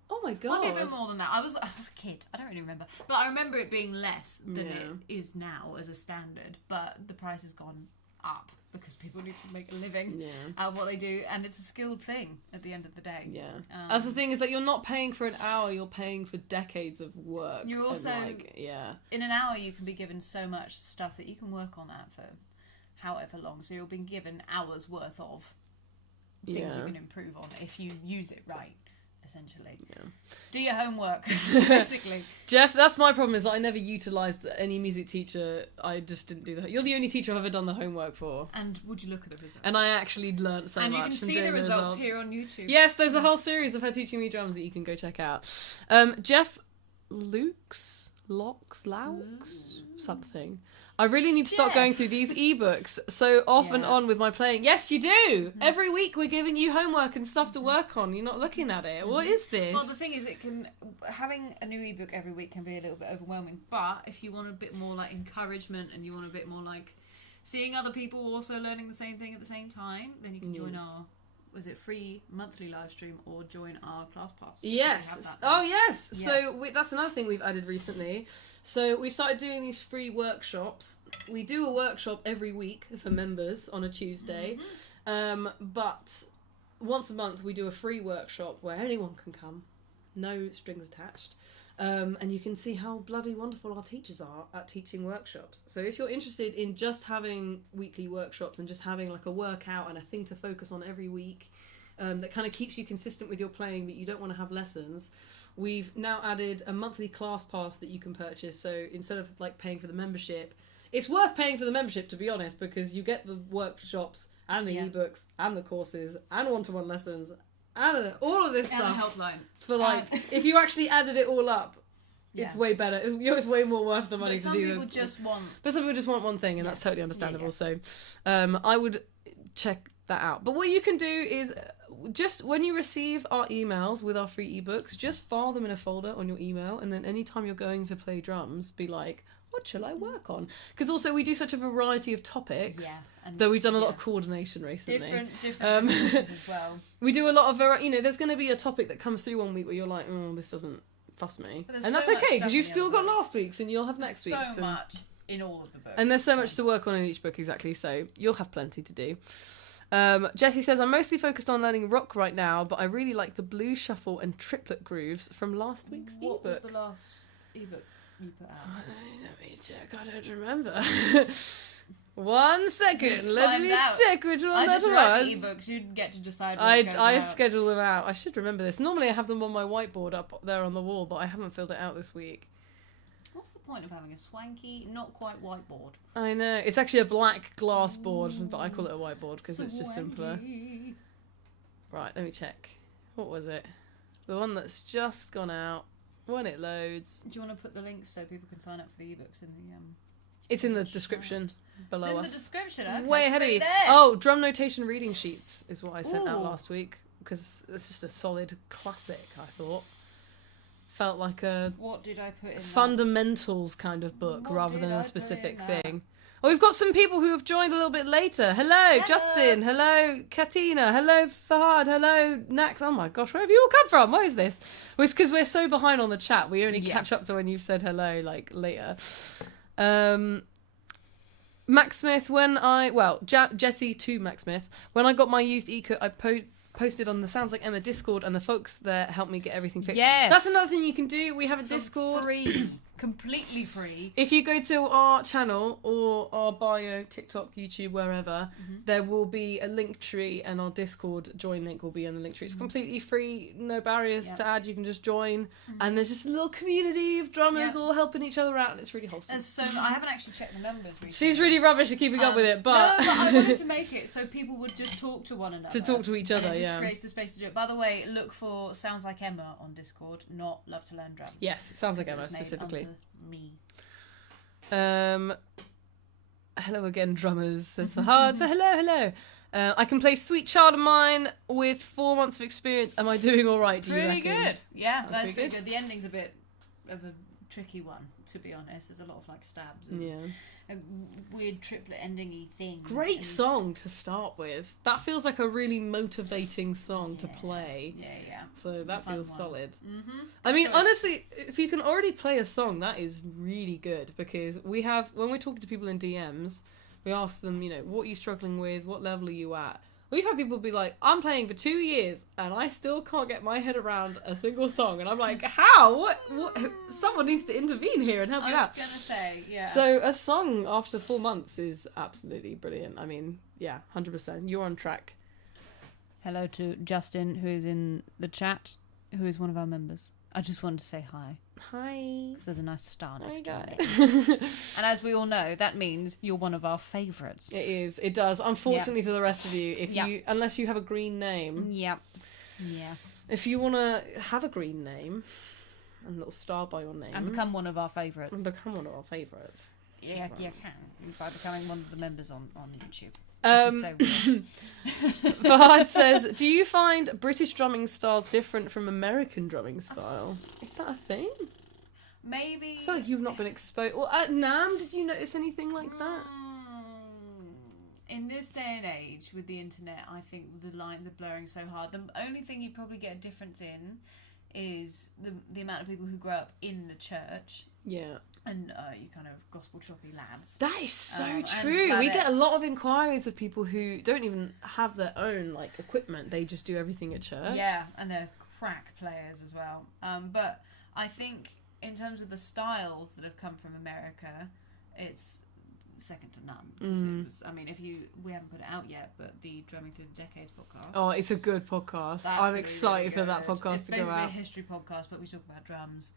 Oh my god. Might be a bit more than that. I was a kid. I don't really remember. But I remember it being less than it is now as a standard. But the price has gone up because people need to make a living out of what they do. And it's a skilled thing at the end of the day. Yeah. That's the thing, is that you're not paying for an hour, you're paying for decades of work. You're also, in an hour you can be given so much stuff that you can work on that for however long. So you're being given hours worth of things you can improve on if you use it right, essentially. Do your homework, basically. Jeff, that's my problem, is that I never utilised any music teacher. I just didn't do that. You're the only teacher I've ever done the homework for. And would you look at the results? And I actually learnt so much. And you can from see doing the results here on YouTube. Yes, there's a whole series of her teaching me drums that you can go check out. Jeff Laux, something. I really need to start going through these ebooks so off and on with my playing. Yes, you do. Every week we're giving you homework and stuff to work on. You're not looking at it. What is this? Well, the thing is, having a new ebook every week can be a little bit overwhelming. But if you want a bit more like encouragement and you want a bit more like seeing other people also learning the same thing at the same time, then you can join our free monthly live stream or join our class pass. Yes. Oh, yes. So that's another thing we've added recently. So we started doing these free workshops. We do a workshop every week for members on a Tuesday. But once a month we do a free workshop where anyone can come. No strings attached. And you can see how bloody wonderful our teachers are at teaching workshops. So if you're interested in just having weekly workshops and just having like a workout and a thing to focus on every week, that kind of keeps you consistent with your playing, but you don't want to have lessons, we've now added a monthly class pass that you can purchase. So instead of like paying for the membership, it's worth paying for the membership, to be honest, because you get the workshops and the ebooks and the courses and one-to-one lessons and all of this stuff. And the helpline. For like, if you actually added it all up, it's way better. It's way more worth the money to do. But some people just want one thing, and that's totally understandable. So, I would check that out. But what you can do is just when you receive our emails with our free ebooks, just file them in a folder on your email, and then anytime you're going to play drums, be like, what shall I work on? Because also we do such a variety of topics, though we've done a lot of coordination recently. Different courses as well. We do a lot of there's going to be a topic that comes through one week where you're like, oh, this doesn't fuss me, and that's okay, because you've still got last week's and you'll have next week's. So much in all of the books, and there's so much to work on in each book, exactly. So you'll have plenty to do. Jessie says, I'm mostly focused on learning rock right now, but I really like the blues shuffle and triplet grooves from last week's ebook. What was the last ebook you put out? Let me check. I don't remember. 1 second. Let me check which one I that just was. write the ebooks. You get to decide. I schedule them out. I should remember this. Normally I have them on my whiteboard up there on the wall, but I haven't filled it out this week. What's the point of having a swanky, not quite whiteboard? I know. It's actually a black glass board, but I call it a whiteboard because it's just simpler. Right, let me check. What was it? The one that's just gone out. When it loads. Do you want to put the link so people can sign up for the ebooks in the It's in the description below us. It's in the description. Okay, way ahead of you. there. Oh, drum notation reading sheets is what I sent out Ooh. last week because it's just a solid classic. I thought felt like a What did I put in fundamentals kind of book What rather did than I a put specific in that? thing. Oh, we've got some people who have joined a little bit later. Hello, Justin. Hello, Katina. Hello, Fahad. Hello, Nax. Oh my gosh, where have you all come from? What is this? Well, it's because we're so behind on the chat. We only catch up to when you've said hello, like, later. Max Smith, Jessie to Max Smith. When I got my used e-coat, I posted on the Sounds Like Emma Discord, and the folks there helped me get everything fixed. Yes. That's another thing you can do. We have a Discord. Free. Completely free. If you go to our channel or our bio, TikTok, YouTube, wherever, there will be a link tree, and our Discord join link will be in the link tree. It's completely free, no barriers to add. You can just join, and there's just a little community of drummers all helping each other out, and it's really wholesome. And so I haven't actually checked the numbers recently. She's really rubbish at keeping up with it, but no, but I wanted to make it so people would just talk to one another. to talk to each other, and it just yeah. creates the space to do it. By the way, look for Sounds Like Emma on Discord, not Love to Learn Drums. Yes, it sounds like Because Emma it was made specifically. under me. Hello again, drummers, says Fahad. So hello. I can play Sweet Child of Mine with 4 months of experience. Am I doing all right, do you Pretty reckon? good. Yeah, That's that's pretty pretty good. The ending's a bit of a tricky one, to be honest. There's a lot of like stabs and a weird triplet ending-y thing. Great and song to start with. That feels like a really motivating song to play. Yeah. So It's a that fun feels one. solid. Mm-hmm. I mean, honestly, if you can already play a song, that is really good, because when we're talking to people in DMs, we ask them, what are you struggling with? What level are you at? We've had people be like, I'm playing for 2 years and I still can't get my head around a single song. And I'm like, how? What? Someone needs to intervene here and help you out. I was going to say, yeah. So a song after 4 months is absolutely brilliant. I mean, yeah, 100%. You're on track. Hello to Justin, who is in the chat, who is one of our members. I just wanted to say hi. Hi. Because there's a nice star next to Hi, your name. And as we all know, that means you're one of our favourites. It is. It does. Unfortunately, to the rest of you, unless you have a green name. Yep. Yeah. If you want to have a green name and a little star by your name. And become one of our favourites. And become one of our favourites. Yeah, you can. By becoming one of the members on YouTube. Fahad says, do you find British drumming style different from American drumming style? Is that a thing? Maybe. I feel like you've not been exposed. Or at NAMM, did you notice anything like that? In this day and age, with the internet, I think the lines are blurring so hard. The only thing you probably get a difference in is the amount of people who grow up in the church. Yeah. And you kind of gospel choppy lads. That is so and true. We get a badettes. lot of inquiries of people who don't even have their own equipment. They just do everything at church. Yeah, and they're crack players as well. But I think in terms of the styles that have come from America, it's second to none. Because it was, we haven't put it out yet, but the Drumming Through the Decades podcast. Oh, it's a good podcast. That's I'm really, excited really for that good. podcast to go It's out. basically a history podcast, but we talk about drums.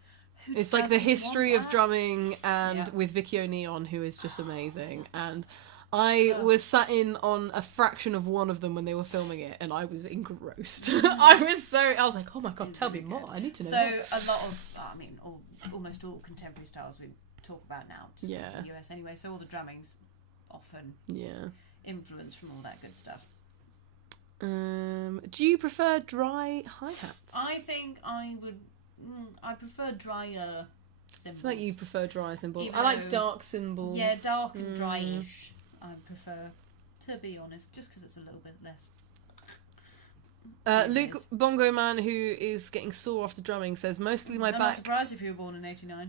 Who It's like the doesn't history want of that? drumming, and Yeah. with Vicky O'Neon, who is just amazing. And I was sat in on a fraction of one of them when they were filming it, and I was engrossed. I was like, oh my god, It's tell really me more. good. I need to know So more. a lot of, almost all contemporary styles we talk about now, just in the US anyway. So all the drumming's often influenced from all that good stuff. Do you prefer dry hi-hats? I think I would. I prefer drier cymbals. I feel like you prefer dry cymbals. Even I like though- dark cymbals. Yeah, dark and dryish. I prefer, to be honest, just because it's a little bit less. Luke Bongo Man, who is getting sore after drumming, says mostly my I'm not back. surprised if you were born in '89.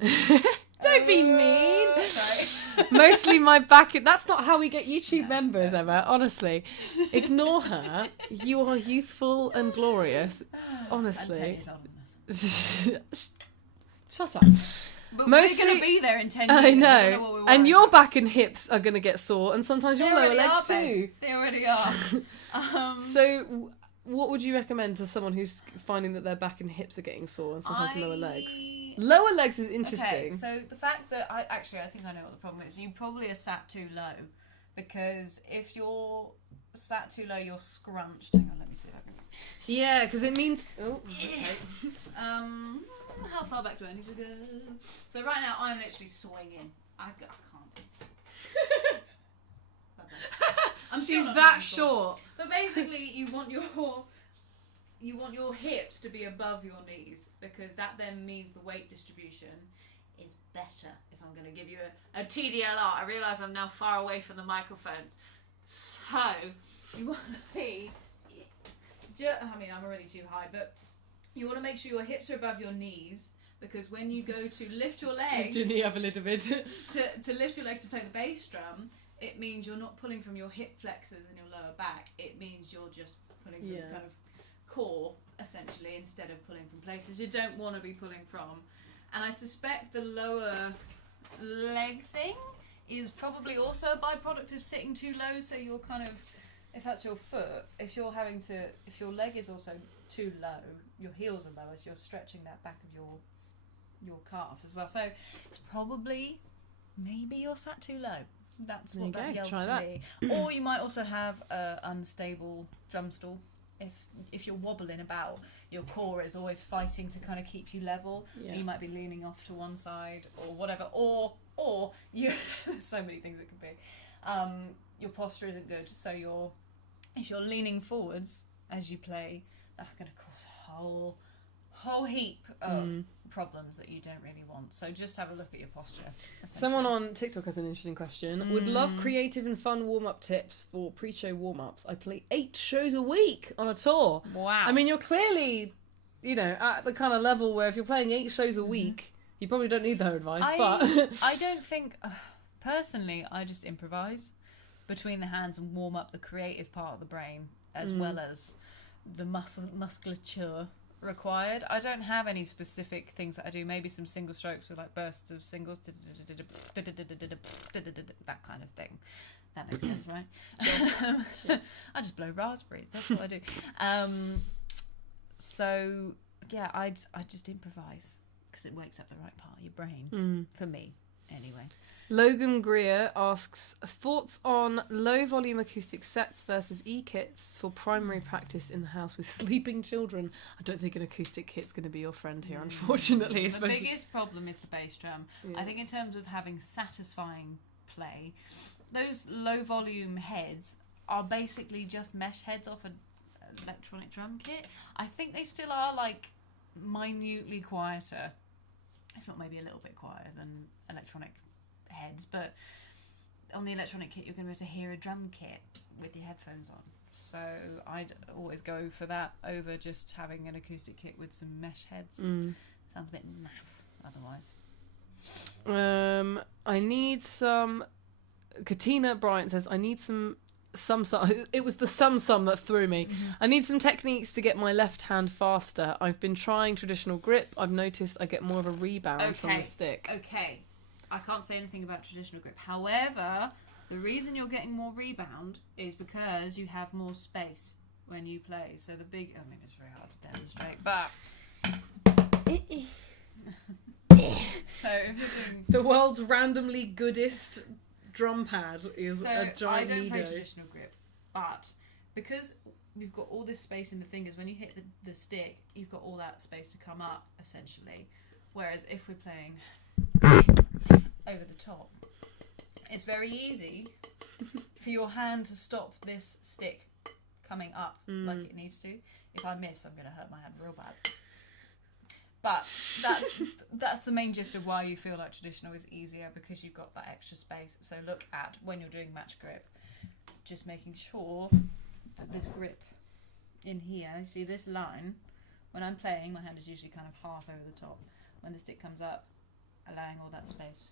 Don't Don't be mean. Sorry. Mostly my back. That's not how we get YouTube members, that's Emma. Honestly, ignore her. You are youthful and glorious. Honestly. Shut up. But Mostly, we're going to be there in 10 years. I We don't know. what we're And worried your about. back and hips are going to get sore, and sometimes your lower legs too. They already are. So, what would you recommend to someone who's finding that their back and hips are getting sore and sometimes lower legs? Lower legs is interesting. Okay, so the fact that I think I know what the problem is. You probably are sat too low, because if you're sat too low, you're scrunched. Hang on, let me see if I can. Yeah, because it means. Oh, okay. How far back do I need to go? So right now I'm literally swinging. I can't. I'm still She's not that pushing short. But basically, you want your hips to be above your knees, because that then means the weight distribution is better. If I'm going to give you a TDLR, I realise I'm now far away from the microphone. So you want to be. I mean, I'm already too high, but you want to make sure your hips are above your knees, because when you go to lift your legs, Lift your knee up a little bit. to lift your legs to play the bass drum, it means you're not pulling from your hip flexors and your lower back. It means you're just pulling from the kind of core, essentially, instead of pulling from places you don't want to be pulling from. And I suspect the lower leg thing is probably also a byproduct of sitting too low, so you're kind of, if that's your foot, if your leg is also too low, your heels are lower, so you're stretching that back of your calf as well. So it's probably, maybe you're sat too low. That's what that yells to me. Or you might also have an unstable drum stool. If you're wobbling about, your core is always fighting to kind of keep you level. Yeah. You might be leaning off to one side or whatever. Or you there's so many things it could be. Your posture isn't good, so if you're leaning forwards as you play, that's going to cause a whole heap of problems that you don't really want. So just have a look at your posture. Someone on TikTok has an interesting question. Would love creative and fun warm-up tips for pre-show warm-ups. I play 8 shows a week on a tour. Wow. I mean, you're clearly, at the kind of level where if you're playing 8 shows a week, you probably don't need their advice. But I don't think, personally, I just improvise between the hands and warm up the creative part of the brain, as well as the musculature required. I don't have any specific things that I do. Maybe some single strokes with like bursts of singles, that kind of thing. That makes sense, right? I just blow raspberries. That's what I do. So yeah, I just improvise because it wakes up the right part of your brain for me, anyway. Logan Greer asks, thoughts on low volume acoustic sets versus e-kits for primary practice in the house with sleeping children. I don't think an acoustic kit's going to be your friend here, unfortunately. The biggest problem is the bass drum. Yeah. I think in terms of having satisfying play, those low volume heads are basically just mesh heads off an electronic drum kit. I think they still are like minutely quieter, if not maybe a little bit quieter than electronic heads, but on the electronic kit you're going to be able to hear a drum kit with your headphones on, so I'd always go for that over just having an acoustic kit with some mesh heads. Sounds a bit naff otherwise. I need some. Katina Bryant says, I need some it was the sum that threw me. I need some techniques to get my left hand faster. I've been trying traditional grip. I've noticed I get more of a rebound from the stick. Okay, I can't say anything about traditional grip. However, the reason you're getting more rebound is because you have more space when you play. So the big, I mean, it's very hard to demonstrate, but so if you're doing the world's randomly goodest drum pad is a giant I don't play Nido. traditional grip, but because we've got all this space in the fingers, when you hit the stick, you've got all that space to come up, essentially. Whereas if we're playing over the top, it's very easy for your hand to stop this stick coming up like it needs to. If I miss, I'm going to hurt my hand real bad. But that's the main gist of why you feel like traditional is easier, because you've got that extra space. So look at, when you're doing match grip, just making sure that this grip in here, you see this line, when I'm playing, my hand is usually kind of half over the top. When the stick comes up, allowing all that space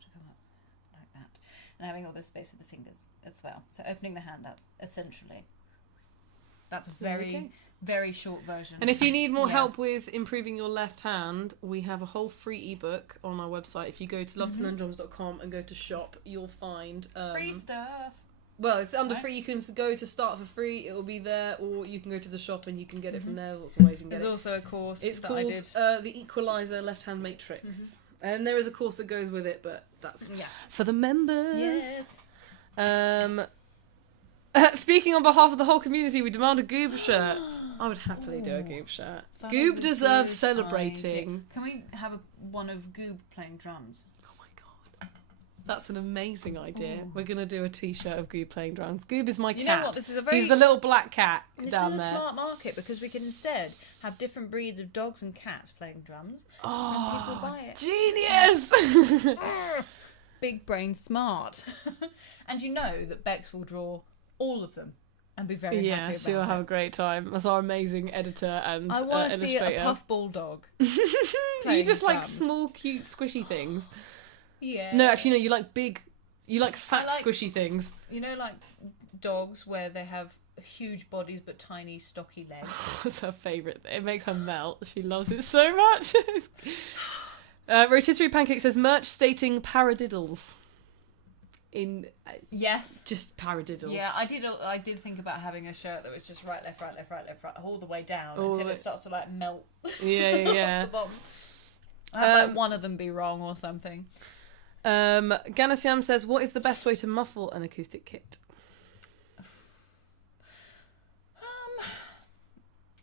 to come up like that. And having all this space with the fingers as well. So opening the hand up, essentially. That's a very, very short version. And if you need more help with improving your left hand, we have a whole free ebook on our website. If you go to lovetolearndrums.com and go to shop, you'll find... free stuff. Well, it's under free. You can go to start for free. It will be there, or you can go to the shop and you can get it from there. There's lots of ways you can get it. There's also a course it's that called I did. The Equalizer Left Hand Matrix. And there is a course that goes with it, but that's for the members. Yes. Speaking on behalf of the whole community, we demand a Goob shirt. I would happily do a Goob shirt. Goob deserves celebrating. Can we have one of Goob playing drums? Oh my god. That's an amazing idea. We're going to do a t-shirt of Goob playing drums. Goob is my cat. You know what? This is a very... He's the little black cat down there. This is a smart market because we can instead have different breeds of dogs and cats playing drums. Oh, so people buy it. Genius! Big brain smart. And you know that Bex will draw all of them and be very happy about it. Yeah, she'll have a great time. That's our amazing editor and I want to illustrator. see a puffball dog. You just like small, cute, squishy things. Yeah. No, actually, no. You like big. You like fat, squishy things. You know, like dogs where they have huge bodies but tiny, stocky legs. That's her favourite. It makes her melt. She loves it so much. Rotisserie Pancake says merch stating paradiddles. In yes, just paradiddles. Yeah, I did think about having a shirt that was just right, left, all the way down until it starts to like melt. Yeah. Off the bottom. I have like one of them be wrong or something. Ganasyam says, what is the best way to muffle an acoustic kit?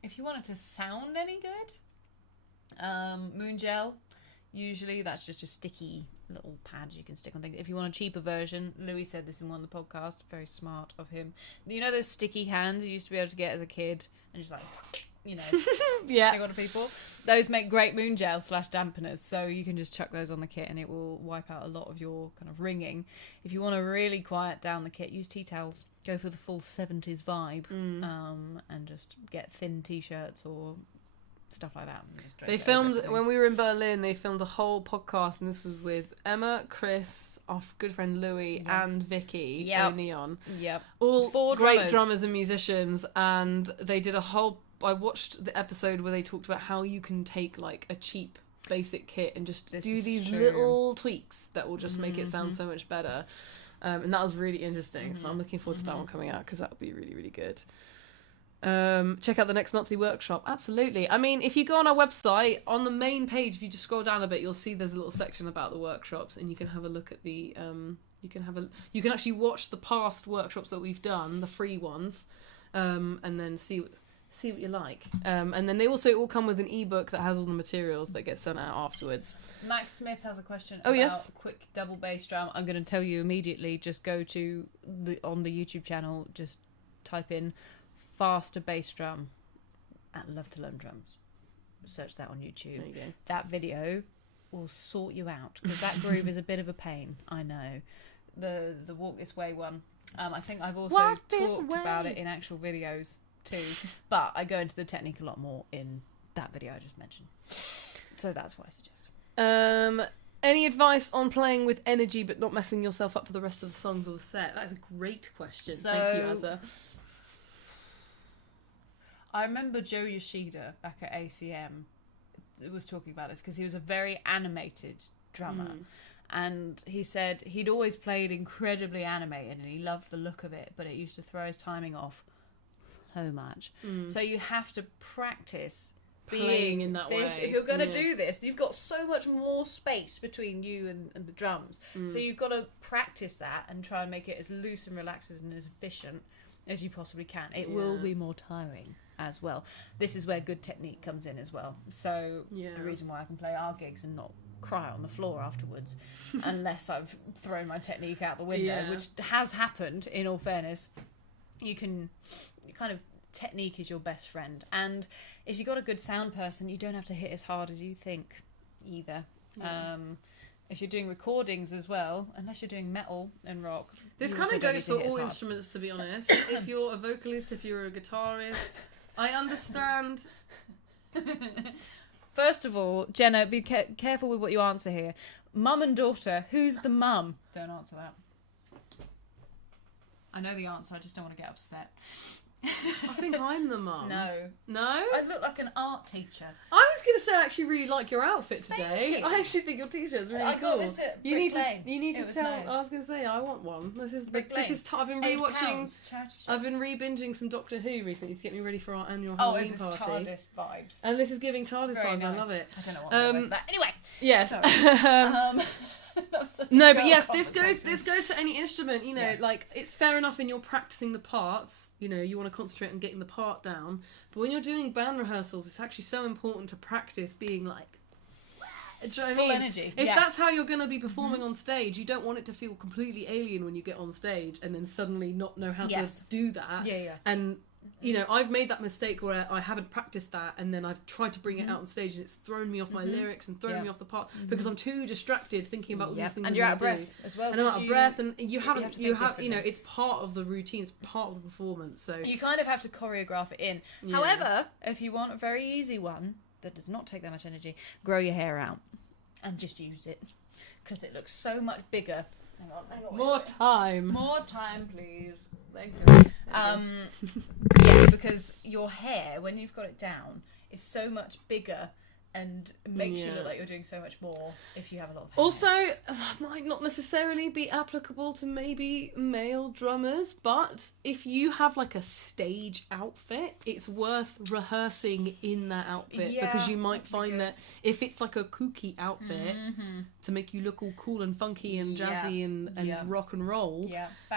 If you want it to sound any good, moon gel. Usually that's just a sticky little pad you can stick on things. If you want a cheaper version, Louis said this in one of the podcasts, very smart of him. You know those sticky hands you used to be able to get as a kid and just like, you know, stick onto people? Those make great moon gel / dampeners, so you can just chuck those on the kit and it will wipe out a lot of your kind of ringing. If you want to really quiet down the kit, use tea towels. Go for the full 70s vibe and just get thin t-shirts or stuff like that. They filmed, when we were in Berlin, they filmed a whole podcast, and this was with Emma, Chris, our good friend Louis, and Vicky O'Neon. Yep. All 4 great drummers and musicians, and they did a whole... I watched the episode where they talked about how you can take like a cheap basic kit and just do these little tweaks that will just make it sound so much better. And that was really interesting, so I'm looking forward to that one coming out, because that would be really, really good. Check out the next monthly workshop. Absolutely. I mean, if you go on our website, on the main page, if you just scroll down a bit, you'll see there's a little section about the workshops, and you can have a look at the you can actually watch the past workshops that we've done, the free ones, and then see what you like. And then they also all come with an ebook that has all the materials that get sent out afterwards. Max Smith has a question about quick double bass drum. I'm going to tell you immediately, just go to on the YouTube channel, just type in faster bass drum at Love to Learn Drums. Search that on YouTube. There you go. That video will sort you out, because that groove is a bit of a pain. I know. The Walk This Way one. I think I've also talked about it in actual videos too, but I go into the technique a lot more in that video I just mentioned. So that's what I suggest. Any advice on playing with energy but not messing yourself up for the rest of the songs or the set? That is a great question. Thank you, Azza. I remember Joe Yoshida back at ACM was talking about this, because he was a very animated drummer. And he said he'd always played incredibly animated and he loved the look of it, but it used to throw his timing off so much. So you have to practice playing in that way. If you're going to do this, you've got so much more space between you and the drums. So you've got to practice that and try and make it as loose and relaxed and as efficient as you possibly can. It will be more tiring as well. This is where good technique comes in as well. So the reason why I can play our gigs and not cry on the floor afterwards, unless I've thrown my technique out the window, which has happened, in all fairness. You can kind of... technique is your best friend, and if you've got a good sound person, you don't have to hit as hard as you think either. If you're doing recordings as well, unless you're doing metal and rock, this kind of goes for all instruments, to be honest. If you're a vocalist, if you're a guitarist, I understand First of all, Jenna, be careful with what you answer here. Mum and daughter, who's the mum? Don't answer that. I know the answer, I just don't want to get upset. I think I'm the mum. No. No? I look like an art teacher. I was going to say I actually really like your outfit today. Thank you. I actually think your t-shirt's really I cool. got this at you Brick Lane. need It to was tell. nice. I was going to say I want one. This is I've been £8, rewatching. charity shop. I've been re-binging some Doctor Who recently to get me ready for our annual Oh, Halloween is this party. TARDIS vibes? And this is giving TARDIS Very vibes. nice. I love it. I don't know what I'm doing with that. Anyway. Yes. That was such a No, but girl yes, this conversation. goes for any instrument. You know, Yeah. like it's fair enough when you're practicing the parts. You know, you want to concentrate on getting the part down. But when you're doing band rehearsals, it's actually so important to practice being like. Do you know what I Full mean? energy. If Yeah. that's how you're going to be performing on stage, you don't want it to feel completely alien when you get on stage and then suddenly not know how Yes. to do that. Yeah. And you know, I've made that mistake where I haven't practiced that, and then I've tried to bring it out on stage, and it's thrown me off my lyrics and thrown me off the part because I'm too distracted thinking about all these things. And you're I'm out of gonna breath do. as well. And I'm 'cause out of breath, and you have haven't, to you think have, you know, differently. it's part of the routine, it's part of the performance. So You kind of have to choreograph it in. Yeah. However, if you want a very easy one that does not take that much energy, grow your hair out and just use it because it looks so much bigger. Hang on. more wait. time. More time, please. Thank you. Yeah, because your hair, when you've got it down, is so much bigger and it makes you look like you're doing so much more if you have a lot of hair. Also, might not necessarily be applicable to maybe male drummers, but if you have like a stage outfit, it's worth rehearsing in that outfit because you might find that if it's like a kooky outfit to make you look all cool and funky and jazzy and rock and roll,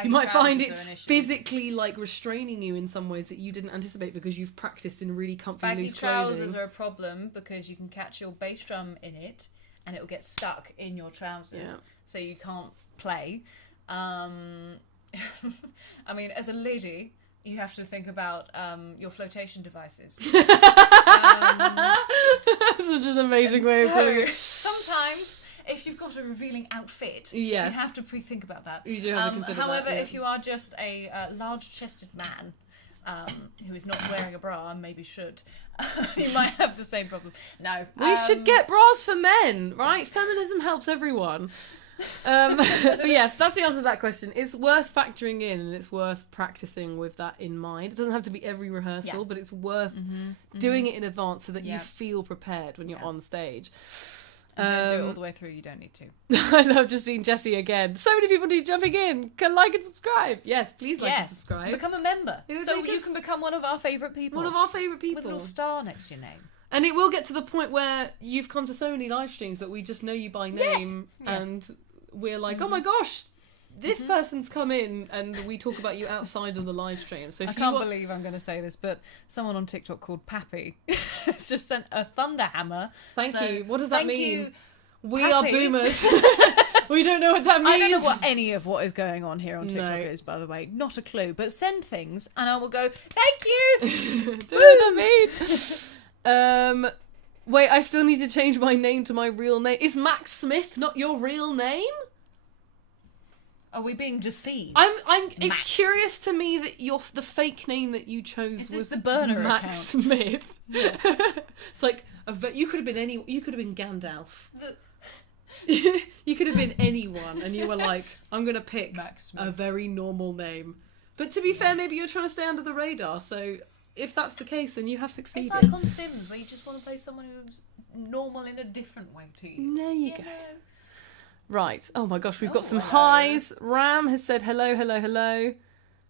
you might find it's physically like restraining you in some ways that you didn't anticipate because you've practiced in really comfy baggy loose trousers clothing. are a problem because you can catch your bass drum in it and it will get stuck in your trousers, so you can't play. I mean, as a lady, you have to think about your flotation devices. Such an amazing way of putting it. Sometimes, if you've got a revealing outfit, you have to pre-think about that. You do have to consider however, that, if you are just a large-chested man who is not wearing a bra and maybe should, you might have the same problem. No. We should get bras for men, right? Feminism helps everyone. But yes, that's the answer to that question. It's worth factoring in and it's worth practicing with that in mind. It doesn't have to be every rehearsal, but it's worth doing it in advance so that you feel prepared when you're on stage. Don't do it all the way through, you don't need to. I love just seeing Jessie again. So many people do jumping in. Can like and subscribe. Yes, please like and subscribe. Become a member. It would So make you us can become one of our favourite people. one of our favourite people. With a little star next to your name. And it will get to the point where you've come to so many live streams that we just know you by name and we're like, oh my gosh, this person's come in and we talk about you outside of the live stream. So if I can't believe I'm going to say this, but someone on TikTok called Pappy has just sent a thunder hammer. Thank you. What does that mean? You, we Pappy. are boomers. We don't know what that means. I don't know what any of what is going on here on TikTok is, by the way. Not a clue. But send things and I will go, thank you! Don't know what that means. Wait, I still need to change my name to my real name. Is Max Smith not your real name? Are we being deceived? It's Max. curious to me that the fake name that you chose was the burner Max account? Smith. Yeah. It's like you could have been you could have been Gandalf. You could have been anyone, and you were like, I'm gonna pick Max Smith. a very normal name. But to be fair, maybe you're trying to stay under the radar. So if that's the case, then you have succeeded. It's like on Sims, where you just want to play someone who's normal in a different way to you. There you go. Right. Oh my gosh, we've got some hello. highs. Ram has said hello, hello, hello.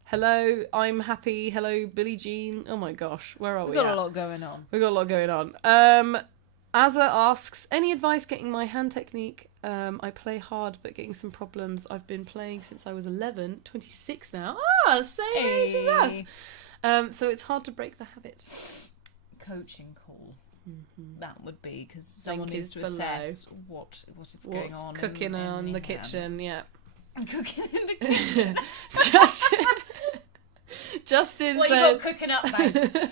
Hello, I'm happy. Hello, Billie Jean. Oh my gosh, where are we? We've got at? a lot going on. We've got a lot going on. Azza asks, any advice getting my hand technique? I play hard, but getting some problems. I've been playing since I was 11, 26 now. Ah, same age as us. So it's hard to break the habit. Coaching call. Mm-hmm. That would be because someone Link needs is to below. assess what is going on. Cooking in the your kitchen, hands. yeah. Cooking in the kitchen. Justin What you says, got cooking up, mate?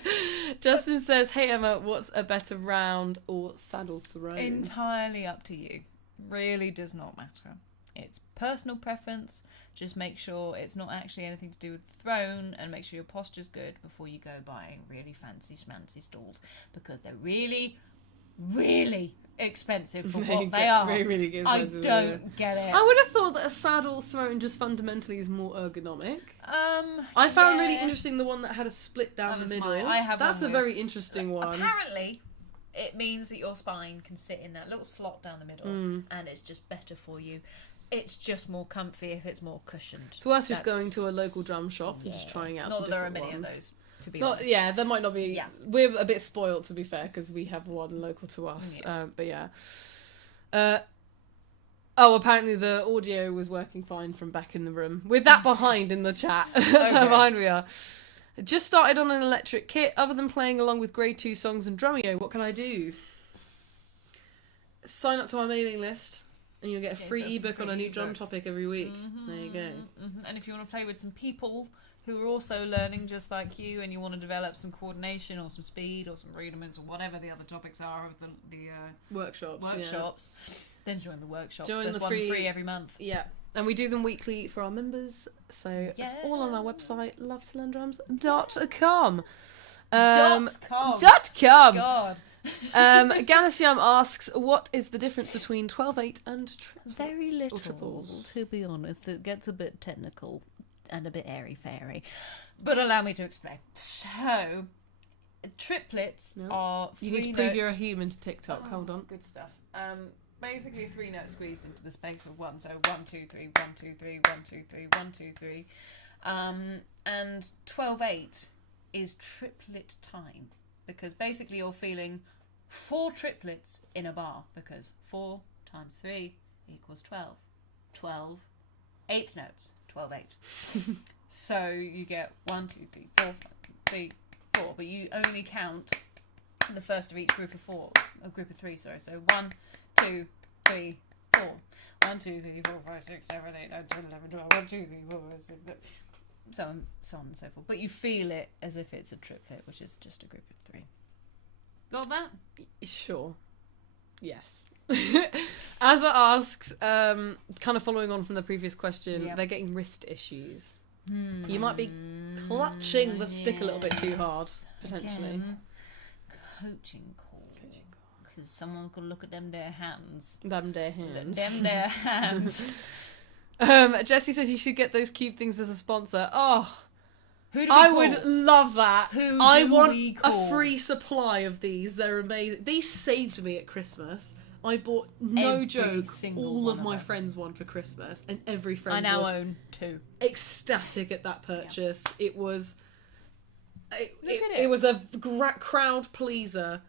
Justin says, hey Emma, what's a better round or saddle throne? Entirely up to you. Really does not matter. It's personal preference. Just make sure it's not actually anything to do with the throne, and make sure your posture's good before you go buying really fancy schmancy stools, because they're really really expensive for They what they get are. really, really expensive, I don't get it. I would have thought that a saddle throne just fundamentally is more ergonomic. I found really interesting the one that had a split down the middle. I have That's one a with- very interesting one. Apparently, it means that your spine can sit in that little slot down the middle, and it's just better for you. It's just more comfy if it's more cushioned. It's worth just going to a local drum shop and just trying out Not some that there are different many ones. of those, to be Not, honest. yeah, there might not be. Yeah. We're a bit spoilt, to be fair, because we have one local to us. But yeah. Apparently the audio was working fine from back in the room. With that behind in the chat. That's how behind we are. Just started on an electric kit. Other than playing along with grade 2 songs and Drumeo, what can I do? Sign up to our mailing list. And you'll get a free ebook on a new drum topic every week. There you go. And if you want to play with some people who are also learning just like you, and you want to develop some coordination or some speed or some rudiments or whatever the other topics are of the Workshops. then join the workshop. Join There's the one free every month. Yeah. And we do them weekly for our members. So it's all on our website, lovetolearndrums.com. .com. God. Galasyam asks, what is the difference between 12/8 and triplets? Very little, or triples? to be honest. It gets a bit technical and a bit airy-fairy. But allow me to explain. So, triplets are You three need to prove notes. you're a human to TikTok. Hold on. Good stuff. Basically 3 notes squeezed into the space of 1. So 1, 2, 3, 1, 2, 3, 1, 2, 3, 1, 2, 3. And 12/8 is triplet time, because basically you're feeling 4 triplets in a bar, because 4 times 3 equals 12. 12, 8 notes, 12/8. So you get 1, 2, 3, 4, 5, 3, 4, but you only count the first of each group of 4, a group of 3, sorry. So 1, 2, 3, 4. 1, 2, 3, 4, 5, 6, 7, 8, 9, 10, 11, 12. 1, 2, 3, 4, 5, 6, 7. So on and so forth. But you feel it as if it's a triplet, which is just a group of 3. Got that? Sure. Yes. Azza asks, kind of following on from the previous question, they're getting wrist issues. You might be clutching the stick a little bit too hard, potentially. Again, coaching call. Because someone's got to look at them their hands. Them their hands. Them their hands. Jessie says you should get those cube things as a sponsor. Oh, Who do we I call? would love that. Who I do want we a call? free supply of these. They're amazing. These saved me at Christmas. I bought, no Every joke, single all one of of my us. friends one for Christmas, and every friend I now was own 2. ecstatic at that purchase. It was, Look at it it. was a crowd pleaser.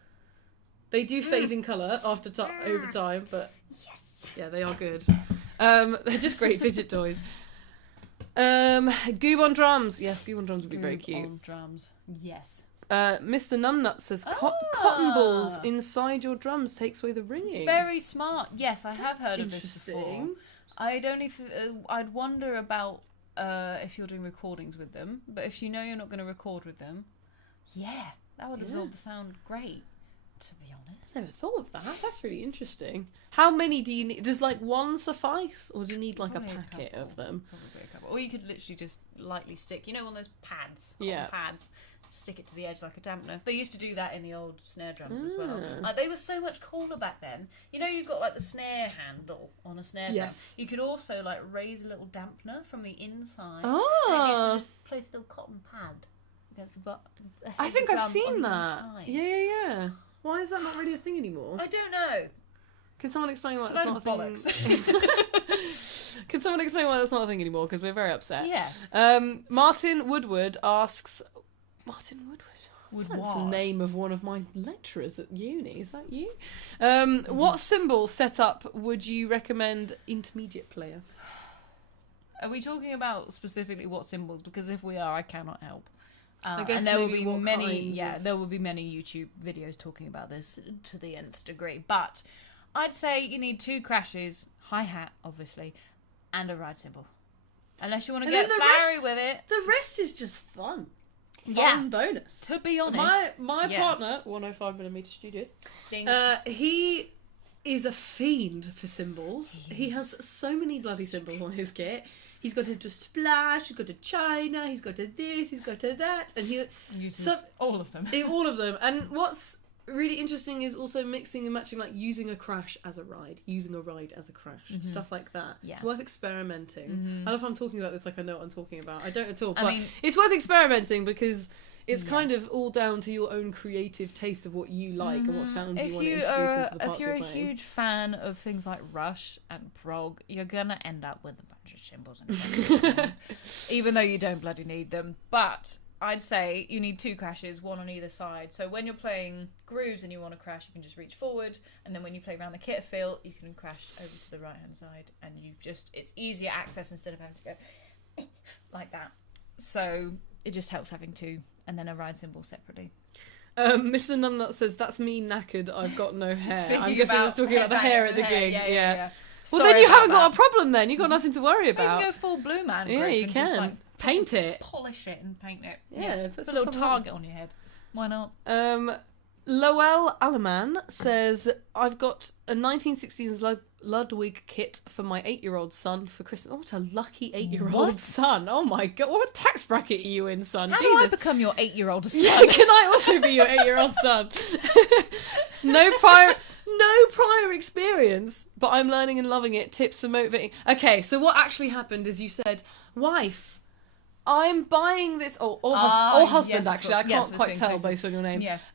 They do fade in colour after over time, but yeah, they are good. They're just great fidget toys. Goob on drums. Yes, Goob on drums would be very cute. On drums. Yes. Mr. Numbnut says cotton balls inside your drums takes away the ringing. Very smart. Yes, I have heard of this before. interesting. I'd only I'd wonder about if you're doing recordings with them, but if you know you're not going to record with them, that would absorb the sound great. To be honest, I never thought of that. That's really interesting. How many do you need? Does like one suffice, or do you need like Probably a a packet couple. of them? probably a couple. Or you could literally just lightly stick. You know, one of those pads. Yeah. Pads. Stick it to the edge like a dampener. They used to do that in the old snare drums as well. Ah. They were so much cooler back then. You know, you've got like the snare handle on a snare drum. Yes. You could also like raise a little dampener from the inside. Ah. And it used to just place a little cotton pad against the butt. I think I've seen that. Yeah. Why is that not really a thing anymore? I don't know. Can someone explain why It's that's a not load a of thing? Can someone explain why that's not a thing anymore? Because we're very upset. Yeah. Martin Woodward asks. Martin Woodward. That's the Woodward. name of one of my lecturers at uni. Is that you? What cymbal setup would you recommend intermediate player? Are we talking about specifically what symbols? Because if we are, I cannot help. I guess and there will maybe be what many. kinds Yeah, of- there will be many YouTube videos talking about this to the nth degree. But I'd say you need 2 crashes, hi-hat, obviously, and a ride cymbal. Unless you want to And get then the flowery rest- with it. The rest is just fun. Yeah. Fun bonus. To be honest, My yeah. partner, 105mm Studios, Ding. he is a fiend for cymbals. He has so many bloody cymbals on his kit. He's got a splash, he's got a china, he's got a this, he's got a that, and he uses so- all of them. all of them. And what's really interesting is also mixing and matching, like using a crash as a ride, using a ride as a crash, stuff like that. Yeah. It's worth experimenting. I don't know if I'm talking about this like I know what I'm talking about. I don't at all, but it's worth experimenting because it's kind of all down to your own creative taste of what you like and what sounds you want to introduce into the parts if you're you're a playing. huge fan of things like Rush and prog, you're gonna end up with a bunch of cymbals and things, even though you don't bloody need them. But I'd say you need 2 crashes, one on either side. So when you're playing grooves and you want to crash, you can just reach forward, and then when you play around the kit fill, you can crash over to the right hand side, and it's easier access instead of having to go like that. So it just helps having 2, and then a ride cymbal separately. Mr. Nunnut says, that's me knackered, I've got no hair. Speaking I'm guessing it's talking about the hair at the gig. Yeah. Well, then you haven't got a problem then. You've got nothing to worry about. You can go full Blue Man. Yeah, you and can. just, like, paint it. polish it and paint it. Yeah, put a little target on your head. Why not? Lowell Alaman says, I've got a 1960s Ludwig kit for my 8-year-old son for Christmas. Oh, what a lucky 8-year-old son. Oh my god, what tax bracket are you in, son? How Jesus. do I become your 8-year-old son? Yeah, can I also be your 8-year-old son? No prior experience, but I'm learning and loving it. Tips for motivating. Okay, so what actually happened is you said, wife, I'm buying this, or husband, yes, actually. I can't quite tell based on your name. Yes.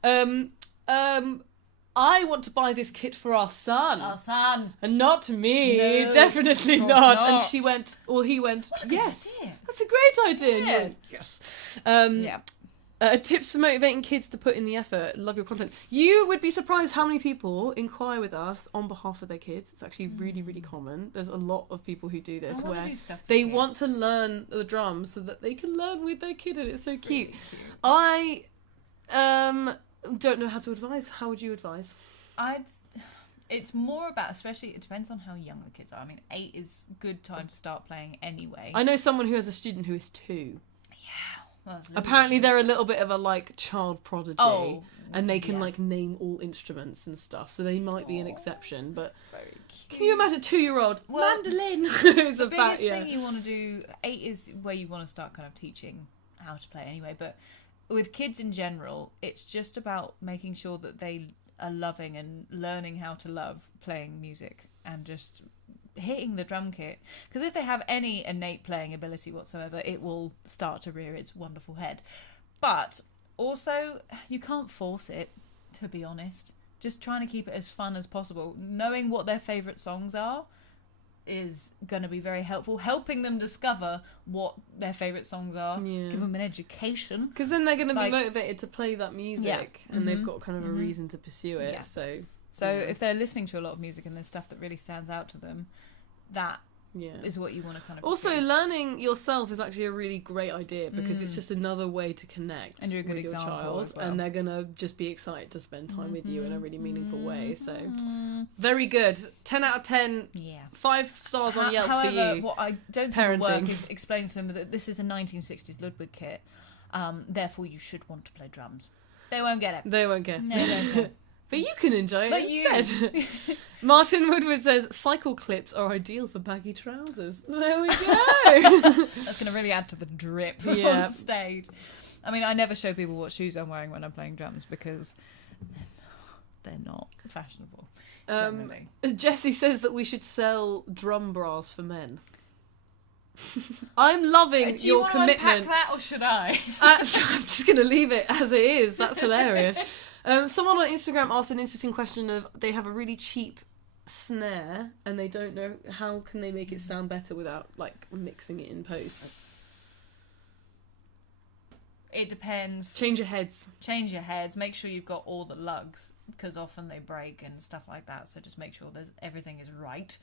I want to buy this kit for our son. Our son. And not me. No, Definitely of course not. not. And he went, What a good yes. idea. That's a great idea. And you Yes. went, yes. Yeah. Tips for motivating kids to put in the effort. Love your content. You would be surprised how many people inquire with us on behalf of their kids. It's actually really, really common. There's a lot of people who do this where they want to learn the drums so that they can learn with their kid, and it's so cute. Really cute. I don't know how to advise. How would you advise? It's more about, especially, it depends on how young the kids are. I mean, 8 is good time to start playing anyway. I know someone who has a student who is 2. Yeah. Well, Apparently they're a little bit of a like child prodigy, and they can yeah. like name all instruments and stuff, so they might be an exception, but very cute. can you imagine a 2-year-old Well, mandolin? It's The about, biggest thing you want to do, 8 is where you want to start kind of teaching how to play anyway, but with kids in general, it's just about making sure that they are loving and learning how to love playing music and just hitting the drum kit, because if they have any innate playing ability whatsoever, it will start to rear its wonderful head. But also, you can't force it, to be honest. Just trying to keep it as fun as possible. Knowing what their favourite songs are is going to be very helpful. Helping them discover what their favourite songs are. Yeah. Give them an education. because then they're going to be like- motivated to play that music, and they've got kind of a reason to pursue it. Yeah. So If they're listening to a lot of music and there's stuff that really stands out to them, that is what you want to kind of Also, pursue. learning yourself is actually a really great idea, because it's just another way to connect And you're a good with your example child, as well. and they're gonna just be excited to spend time with you in a really meaningful way. So, very good. 10 out of 10. Yeah. 5 stars on Yelp However, for you. what I don't think will Parenting. work is explaining to them that this is a 1960s Ludwig kit, therefore you should want to play drums. They won't get it. They won't get. No, they won't get it. But you can enjoy it But you- instead. Martin Woodward says cycle clips are ideal for baggy trousers. There we go. That's going to really add to the drip Yeah. on stage. I mean, I never show people what shoes I'm wearing when I'm playing drums because they're not fashionable. Generally. Jesse says that we should sell drum bras for men. I'm loving Do you your want commitment. to unpack that, or should I? I'm just going to leave it as it is. That's hilarious. Someone on Instagram asked an interesting question of, they have a really cheap snare and they don't know how can they make it sound better without like mixing it in post. It depends. Change your heads. Change your heads. Make sure you've got all the lugs, because often they break and stuff like that. So just make sure everything is right.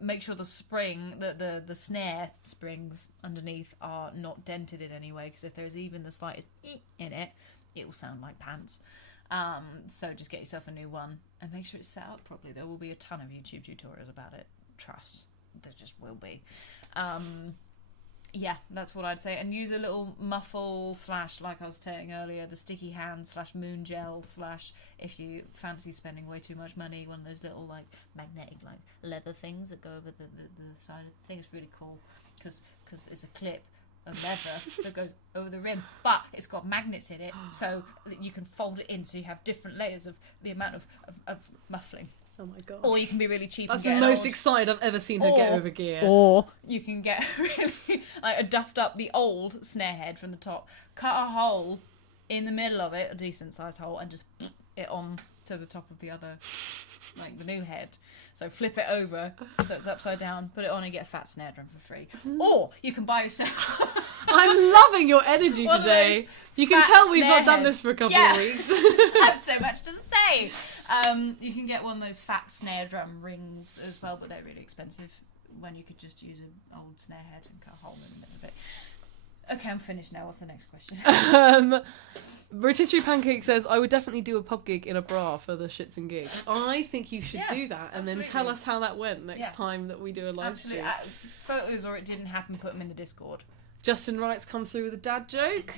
Make sure the spring, the snare springs underneath are not dented in any way, because if there's even the slightest in it, it will sound like pants. So just get yourself a new one and make sure it's set up properly. There will be a ton of YouTube tutorials about it. Trust. There just will be. Yeah, that's what I'd say. And use a little muffle / like I was saying earlier, the sticky hand / moon gel / if you fancy spending way too much money, one of those little like magnetic like leather things that go over the side of the thing. Is really cool because it's a clip of leather that goes over the rim, but it's got magnets in it, so that you can fold it in, so you have different layers of the amount of muffling. Oh my god. Or you can be really cheap. That's and the get most old, excited I've ever seen her get over gear. Or you can get really like duffed up the old snare head from the top, cut a hole in the middle of it, a decent sized hole, and just it on to the top of the other, like the new head. So flip it over so it's upside down, put it on and get a fat snare drum for free. Or you can buy yourself... I'm loving your energy today. You can tell we've not done this for a couple of weeks. I have so much to say. You can get one of those fat snare drum rings as well, but they're really expensive when you could just use an old snare head and cut a hole in the middle of it. Okay, I'm finished now. What's the next question? Rotisserie Pancake says, I would definitely do a pub gig in a bra for the shits and gigs. I think you should do that and then tell us how that went next time that we do a live stream. Photos or it didn't happen, put them in the Discord. Justin Wright's come through with a dad joke.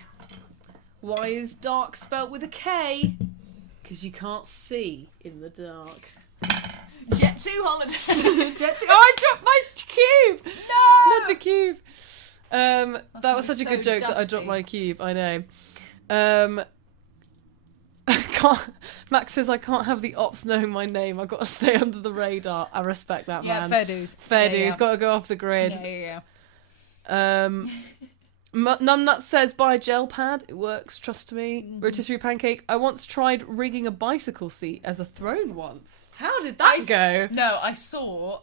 Why is dark spelt with a K? Because you can't see in the dark. Jet 2 holiday. Jet 2. Oh, I dropped my cube! No! Not the cube. That was such a good joke that I dropped my cube. I know. Max says I can't have the ops knowing my name. I've got to stay under the radar. I respect that, man. Fair dues. Fair dues. Got to go off the grid. Yeah. Numbnut says buy a gel pad. It works. Trust me. Rotisserie Pancake. I once tried rigging a bicycle seat as a throne once. How did that go? No, I saw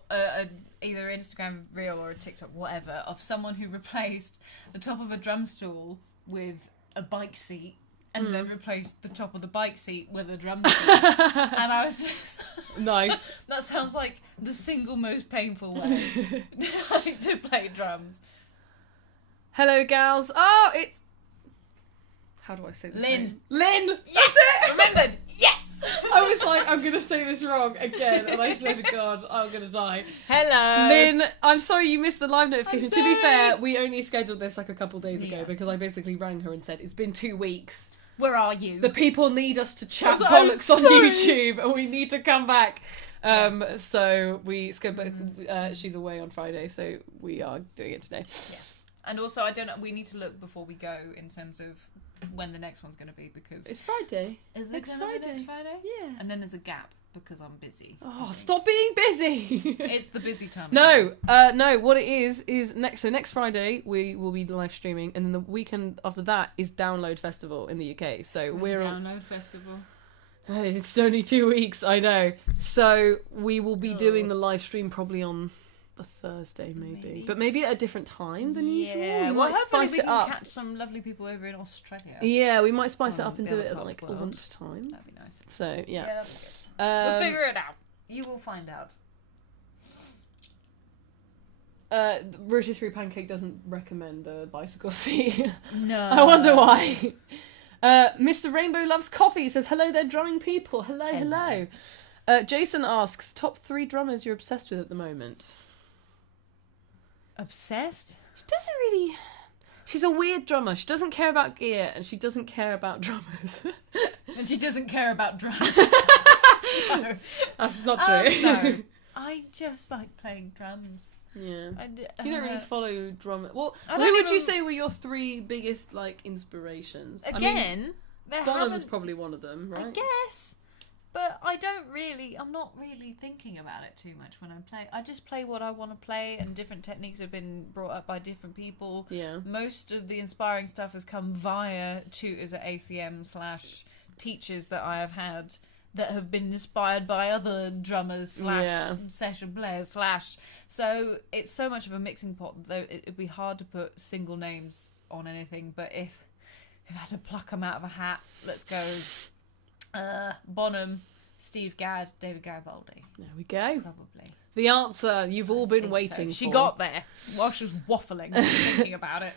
either an Instagram reel or a TikTok, whatever, of someone who replaced the top of a drum stool with a bike seat and then replaced the top of the bike seat with a drum seat. And I was just... Nice. That sounds like the single most painful way to play drums. Hello, gals. Oh, it's... How do I say this Lynn. name? Lynn! Yes! Remembered! Yes! I was like, I'm going to say this wrong again, and I swear to God, I'm going to die. Hello! Lynn, I'm sorry you missed the live notification. I'm To be sorry. fair, we only scheduled this like a couple days ago because I basically rang her and said, it's been 2 weeks. Where are you? The people need us to chat I'm bollocks on sorry. YouTube, and we need to come back. So we scheduled, she's away on Friday, so we are doing it today. Yes. And also, I don't know, we need to look before we go in terms of when the next one's going to be, because... It's Friday. Is it next gonna be Friday. next Friday? Yeah. And then there's a gap because I'm busy. Oh, stop being busy. It's the busy time. No, what it is next Friday we will be live streaming, and then the weekend after that is Download Festival in the UK. So we're Download Festival. It's only 2 weeks, I know. So we will be doing the live stream probably on a Thursday maybe. But maybe at a different time than usual. We might spice it up. Catch some lovely people over in Australia. Yeah, we might spice it up and do the it at whole like world. lunchtime. That'd be nice. So yeah, that'd be good. We'll figure it out. You will find out. Rotisserie Pancake doesn't recommend the bicycle seat. No. I wonder why. Mr. Rainbow Loves Coffee says, hello there, drumming people. Hello. Jason asks, top 3 drummers you're obsessed with at the moment? Obsessed? She doesn't really... She's a weird drummer. She doesn't care about gear, and she doesn't care about drummers. And she doesn't care about drums. No. That's not true. No. I just like playing drums. Yeah. You don't really follow drum. Well, I who don't would you even- say were your 3 biggest like inspirations? Again, there Bonham was haven't... probably one of them, right? I guess. But I'm not really thinking about it too much when I'm playing. I just play what I want to play, and different techniques have been brought up by different people. Yeah. Most of the inspiring stuff has come via tutors at ACM / teachers that I have had that have been inspired by other drummers / session players / So it's so much of a mixing pot, though it'd be hard to put single names on anything. But if I had to pluck them out of a hat, let's go Bonham, Steve Gadd, David Garibaldi. There we go. Probably. The answer you've all been waiting for. She got there while she was waffling and thinking about it.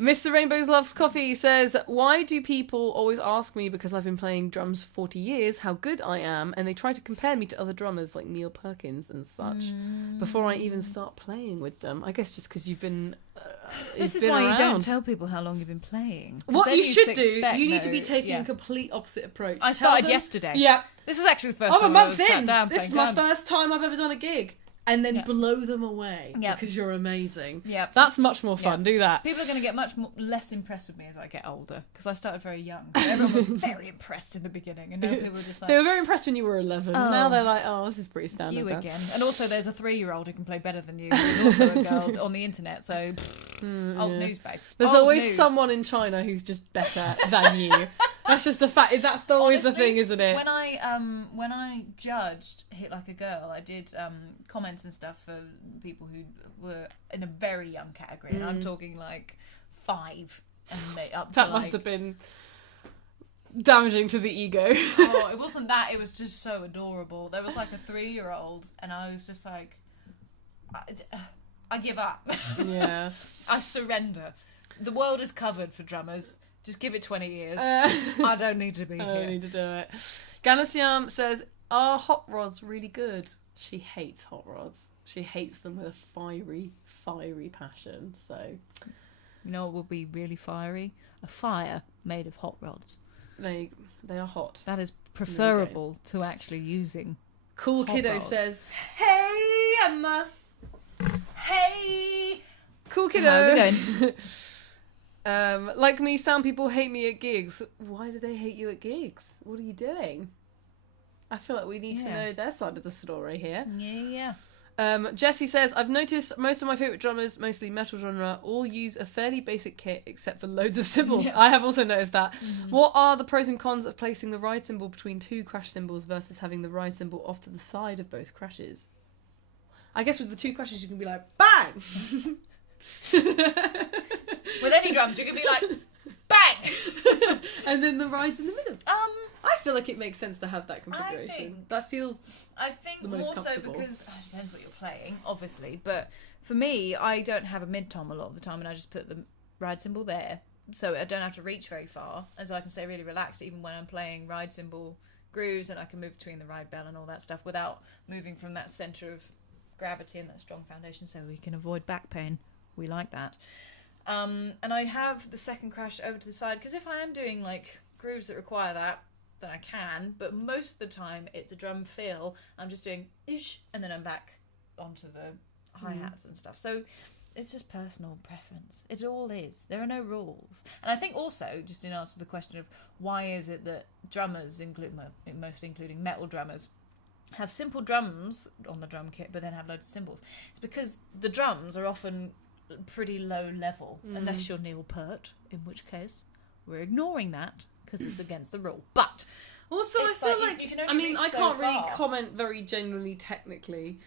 Mr. Rainbows Loves Coffee says, why do people always ask me, because I've been playing drums for 40 years, how good I am, and they try to compare me to other drummers like Neil Perkins and such before I even start playing with them? I guess just because you've been This is been why you around. don't tell people how long you've been playing. What you should do, you need to be taking a complete opposite approach. I Tell started them- yesterday. Yeah. This is actually the first I'm a time month I in. sat down This is playing my drums. first time I've ever done a gig. and then blow them away Yep. because you're amazing. Yep. That's much more fun. Yep. Do that. People are going to get much less impressed with me as I get older because I started very young. So everyone was very impressed in the beginning, and now people are just like, They were very impressed when you were 11. Oh. Now they're like, oh, this is pretty standard. you now. again. And also, there's a 3-year-old who can play better than you, who's also a girl on the internet. So, old news, babe. There's Old always news. someone in China who's just better than you. That's just the fact. That's always the Honestly, thing, isn't it? When I judged Hit Like a Girl, I did comments and stuff for people who were in a very young category, and I'm talking like 5 and up to That like... must have been damaging to the ego. Oh, it wasn't that. It was just so adorable. There was like a 3-year-old, and I was just like, I give up. Yeah. I surrender. The world is covered for drummers. Just give it 20 years. I don't need to be I here. don't need to do it. Ganasiam says, are hot rods really good? She hates hot rods. She hates them with a fiery, fiery passion. So, You know what would be really fiery? A fire made of hot rods. they are hot. That is preferable to actually using. Cool hot Kiddo rods. says, hey Emma. Hey. Cool Kiddo. How's it going? Like me, some people hate me at gigs. Why do they hate you at gigs? What are you doing? I feel like we need to Yeah. know their side of the story here. Yeah. Jesse says, I've noticed most of my favourite drummers, mostly metal genre, all use a fairly basic kit except for loads of cymbals. Yeah. I have also noticed that. What are the pros and cons of placing the ride cymbal between 2 crash cymbals versus having the ride cymbal off to the side of both crashes? I guess with the 2 crashes you can be like, bang! With any drums, you can be like, bang! And then the ride's in the middle. I feel like it makes sense to have that configuration. think- That feels... I think The most more so comfortable. because it depends what you're playing, obviously. But for me, I don't have a mid tom a lot of the time, and I just put the ride cymbal there, so I don't have to reach very far, and so I can stay really relaxed even when I'm playing ride cymbal grooves, and I can move between the ride bell and all that stuff without moving from that center of gravity and that strong foundation, so we can avoid back pain. We like that. And I have the second crash over to the side because if I am doing like grooves that require that, then I can. But most of the time, it's a drum fill. I'm just doing ish, and then I'm back onto the hi-hats and stuff. So it's just personal preference. It all is. There are no rules. And I think also, just in answer to the question of why is it that drummers, mostly including metal drummers, have simple drums on the drum kit, but then have loads of cymbals. It's because the drums are often pretty low level, unless you're Neil Peart, in which case we're ignoring that because it's against the rule. But Also, I it's feel like like, you can only I mean, reach I so can't really far. comment very genuinely technically,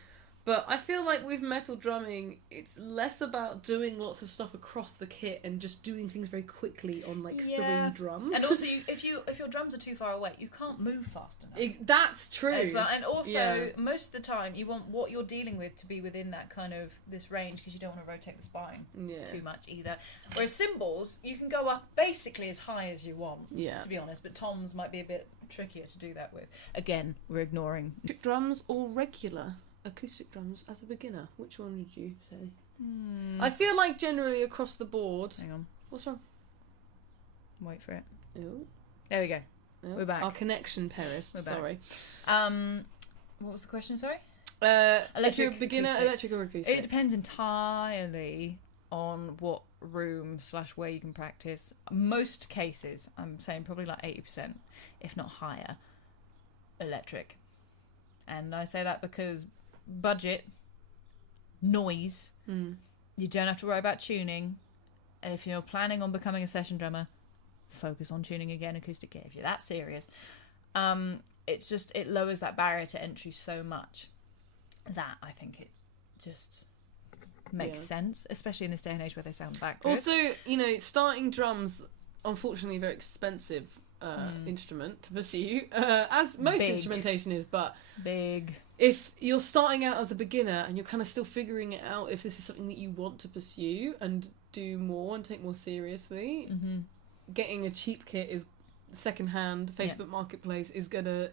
but I feel like with metal drumming, it's less about doing lots of stuff across the kit and just doing things very quickly on like 3 drums. And also, if your drums are too far away, you can't move fast enough. That's true. As well. And also, Yeah. most of the time, you want what you're dealing with to be within that kind of this range because you don't want to rotate the spine Yeah. too much either. Whereas cymbals, you can go up basically as high as you want, Yeah. to be honest. But toms might be a bit trickier to do that with. Again, we're ignoring. Acoustic drums or regular acoustic drums as a beginner? Which one would you say? I feel like generally across the board. Hang on, What's wrong? wait for it. Ew. There we go. Ew. We're back. Our connection perished. We're back. Sorry. What was the question? Sorry. If you're a Electric, beginner, acoustic. electric or acoustic? It depends entirely on what room / where you can practice. Most cases, I'm saying probably like 80%, if not higher, electric. And I say that because budget, noise, you don't have to worry about tuning. And if you're planning on becoming a session drummer, focus on tuning again acoustic gear if you're that serious. It lowers that barrier to entry so much that I think it just makes sense, especially in this day and age where they sound that good. Also, starting drums, unfortunately, a very expensive instrument to pursue, as most Big. instrumentation is. But Big. if you're starting out as a beginner and you're kind of still figuring it out if this is something that you want to pursue and do more and take more seriously, getting a cheap kit is secondhand Facebook Marketplace is gonna,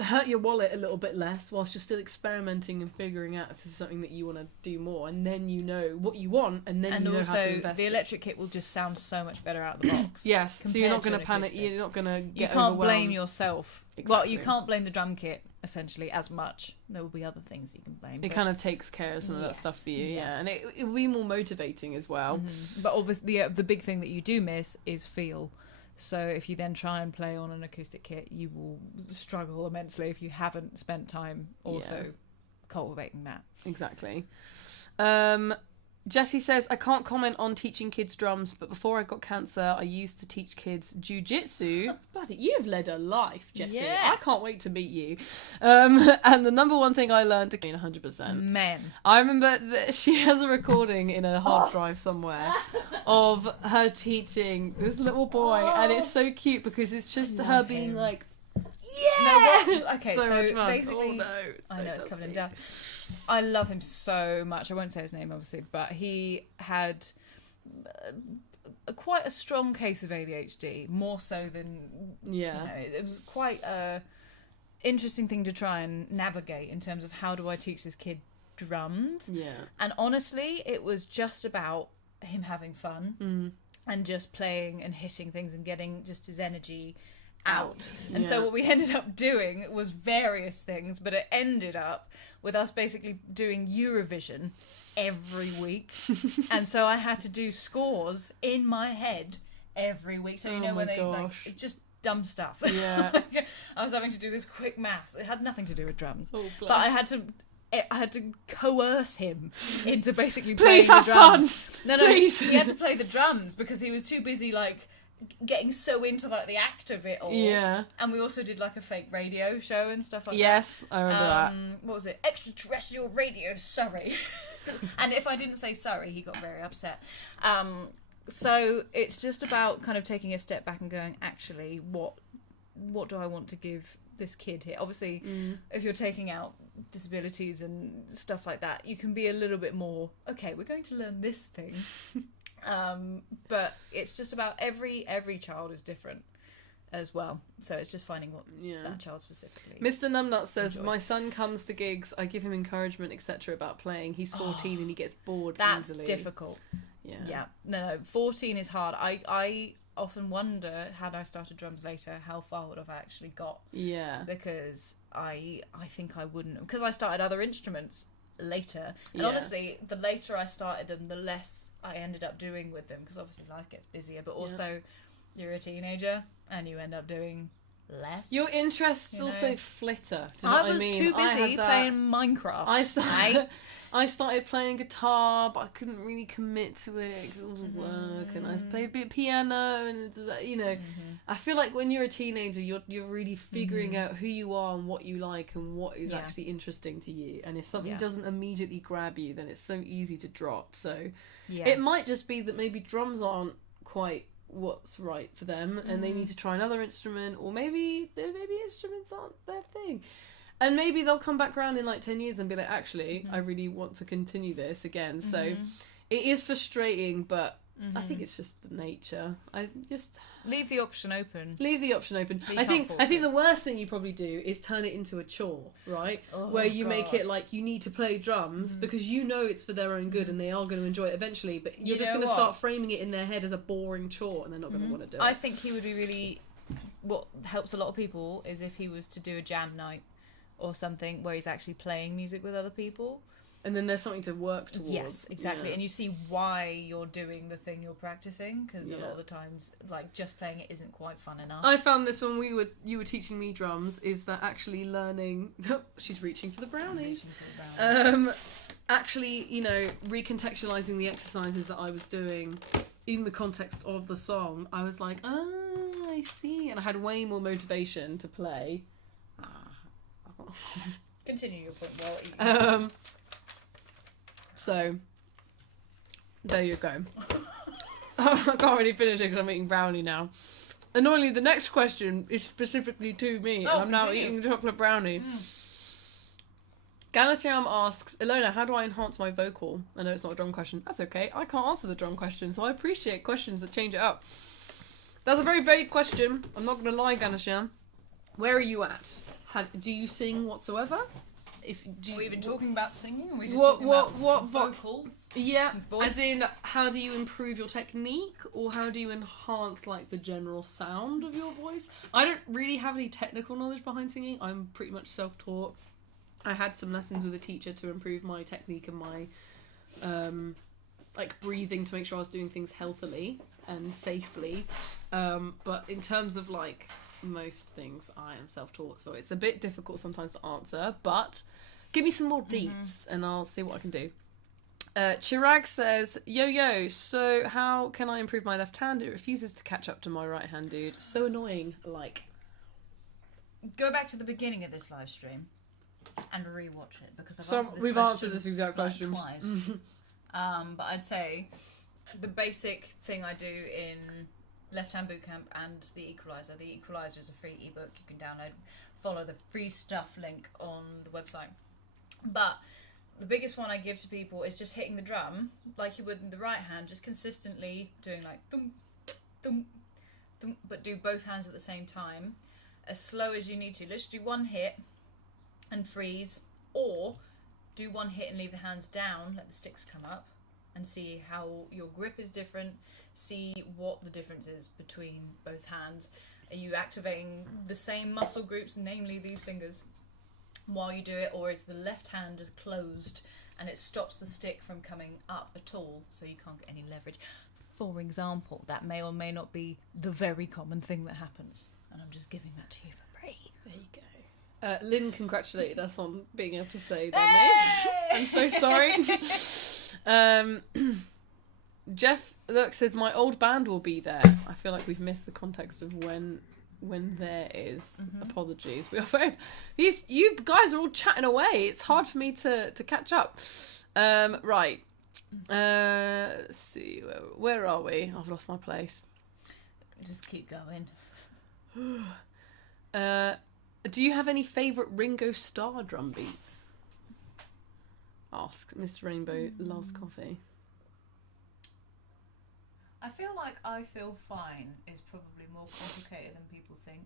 hurt your wallet a little bit less whilst you're still experimenting and figuring out if this is something that you want to do more, and then you know what you want, and then you know how to invest. The electric kit will just sound so much better out of the box. Yes, so you're not going to panic. You're not going to get overwhelmed. You can't blame yourself. Exactly. Well, you can't blame the drum kit essentially as much. There will be other things you can blame. It kind of takes care of some of that stuff for you, yeah. And it will be more motivating as well. But obviously, the big thing that you do miss is feel. So if you then try and play on an acoustic kit, you will struggle immensely if you haven't spent time also cultivating that. Exactly. Jessie says, I can't comment on teaching kids drums, but before I got cancer, I used to teach kids jujitsu. Bloody, you've led a life, Jessie. Yeah. I can't wait to meet you. And the number one thing I learned, 100%. Men. I remember that she has a recording in a hard drive somewhere of her teaching this little boy, and it's so cute because it's just her being like, yeah! No, okay, so much fun. basically... Oh no, I know, it's covered in dust. I love him so much. I won't say his name, obviously, but he had quite a strong case of ADHD, more so than... Yeah. You know, it was quite a interesting thing to try and navigate in terms of how do I teach this kid drums. Yeah. And honestly, it was just about him having fun and just playing and hitting things and getting just his energy out. And so what we ended up doing was various things, but it ended up with us basically doing Eurovision every week. And so I had to do scores in my head every week. So you know when they like just dumb stuff. Yeah. I was having to do this quick maths. It had nothing to do with drums. Oh, but I had to coerce him into basically Please playing have the drums. fun. No, Please. he had to play the drums because he was too busy like getting so into like the act of it all. Yeah. And we also did like a fake radio show and stuff like that. Yes, I remember that. What was it? Extraterrestrial radio Surrey. And if I didn't say Surrey, he got very upset. So it's just about kind of taking a step back and going, actually, what do I want to give this kid here? Obviously, if you're taking out disabilities and stuff like that, you can be a little bit more, okay, we're going to learn this thing. But it's just about every child is different as well. So it's just finding what that child specifically. Mr. Numbnut says, enjoys. my son comes to gigs, I give him encouragement, etc. about playing. He's 14 and he gets bored That's easily. difficult. Yeah. No, 14 is hard. I often wonder, had I started drums later, how far would I've actually got? Yeah. Because I think I wouldn't, because I started other instruments later, and honestly, the later I started them, the less I ended up doing with them, because obviously life gets busier, but also you're a teenager and you end up doing less. Your interests also flitter. Do you know I what was I mean? too busy playing Minecraft. I started playing guitar, but I couldn't really commit to it because it was work, and I played a bit of piano, and you know, I feel like when you're a teenager, you're really figuring out who you are and what you like and what is actually interesting to you. And if something doesn't immediately grab you, then it's so easy to drop. So it might just be that maybe drums aren't quite what's right for them, and they need to try another instrument, or maybe instruments aren't their thing. And maybe they'll come back around in like 10 years and be like, actually, I really want to continue this again. So it is frustrating, but I think it's just the nature. I just leave the option open. I think the worst thing you probably do is turn it into a chore, right? Where you make it like you need to play drums because you know it's for their own good and they are going to enjoy it eventually, but you're just going to start framing it in their head as a boring chore and they're not going to want to do it. I think he would be really... What helps a lot of people is if he was to do a jam night or something where he's actually playing music with other people. And then there's something to work towards. Yes, exactly. Yeah. And you see why you're doing the thing you're practicing, because a lot of the times, like, just playing it isn't quite fun enough. I found this when you were teaching me drums, is that actually learning... she's reaching for the brownie. Actually, you know, recontextualising the exercises that I was doing in the context of the song, I was like, I see. And I had way more motivation to play. Continue your point while eating. So, there you go. I can't really finish it because I'm eating brownie now. Annoyingly, the next question is specifically to me, and I'm now eating chocolate brownie. Ganasiam asks, Ilona, how do I enhance my vocal? I know it's not a drum question. That's okay. I can't answer the drum question, so I appreciate questions that change it up. That's a very vague question. I'm not going to lie, Ganasiam. where are you at? Do you sing whatsoever? Are we even talking about singing? Or are we just what talking what about vocals? Yeah, Voice? as in, how do you improve your technique, or how do you enhance like the general sound of your voice? I don't really have any technical knowledge behind singing. I'm pretty much self-taught. I had some lessons with a teacher to improve my technique and my like breathing to make sure I was doing things healthily and safely. But in terms of like most things, I am self-taught, so it's a bit difficult sometimes to answer. But give me some more deets, and I'll see what I can do. Chirag says, yo, so how can I improve my left hand? It refuses to catch up to my right hand, dude. So annoying, like. Go back to the beginning of this live stream and rewatch it, because we've answered this exact question twice. But I'd say the basic thing I do in Left Hand Bootcamp and the Equalizer. The Equalizer is a free ebook you can download. Follow the free stuff link on the website. But the biggest one I give to people is just hitting the drum like you would in the right hand, just consistently doing like thump, thump, thump, but do both hands at the same time, as slow as you need to. Let's do one hit and freeze, or do one hit and leave the hands down, let the sticks come up, and see how your grip is different, see what the difference is between both hands. Are you activating the same muscle groups, namely these fingers, while you do it, or is the left hand just closed and it stops the stick from coming up at all, so you can't get any leverage? For example, that may or may not be the very common thing that happens, and I'm just giving that to you for free. There you go. Lynn congratulated us on being able to say their name. I'm so sorry. Jeff look says my old band will be there. I feel like we've missed the context of when there is. Apologies. We are very, you guys are all chatting away. It's hard for me to catch up. Right. Let's see, where are we? I've lost my place. Just keep going. Do you have any favourite Ringo Starr drum beats? Ask Mr. Rainbow loves coffee. I feel like I Feel Fine is probably more complicated than people think.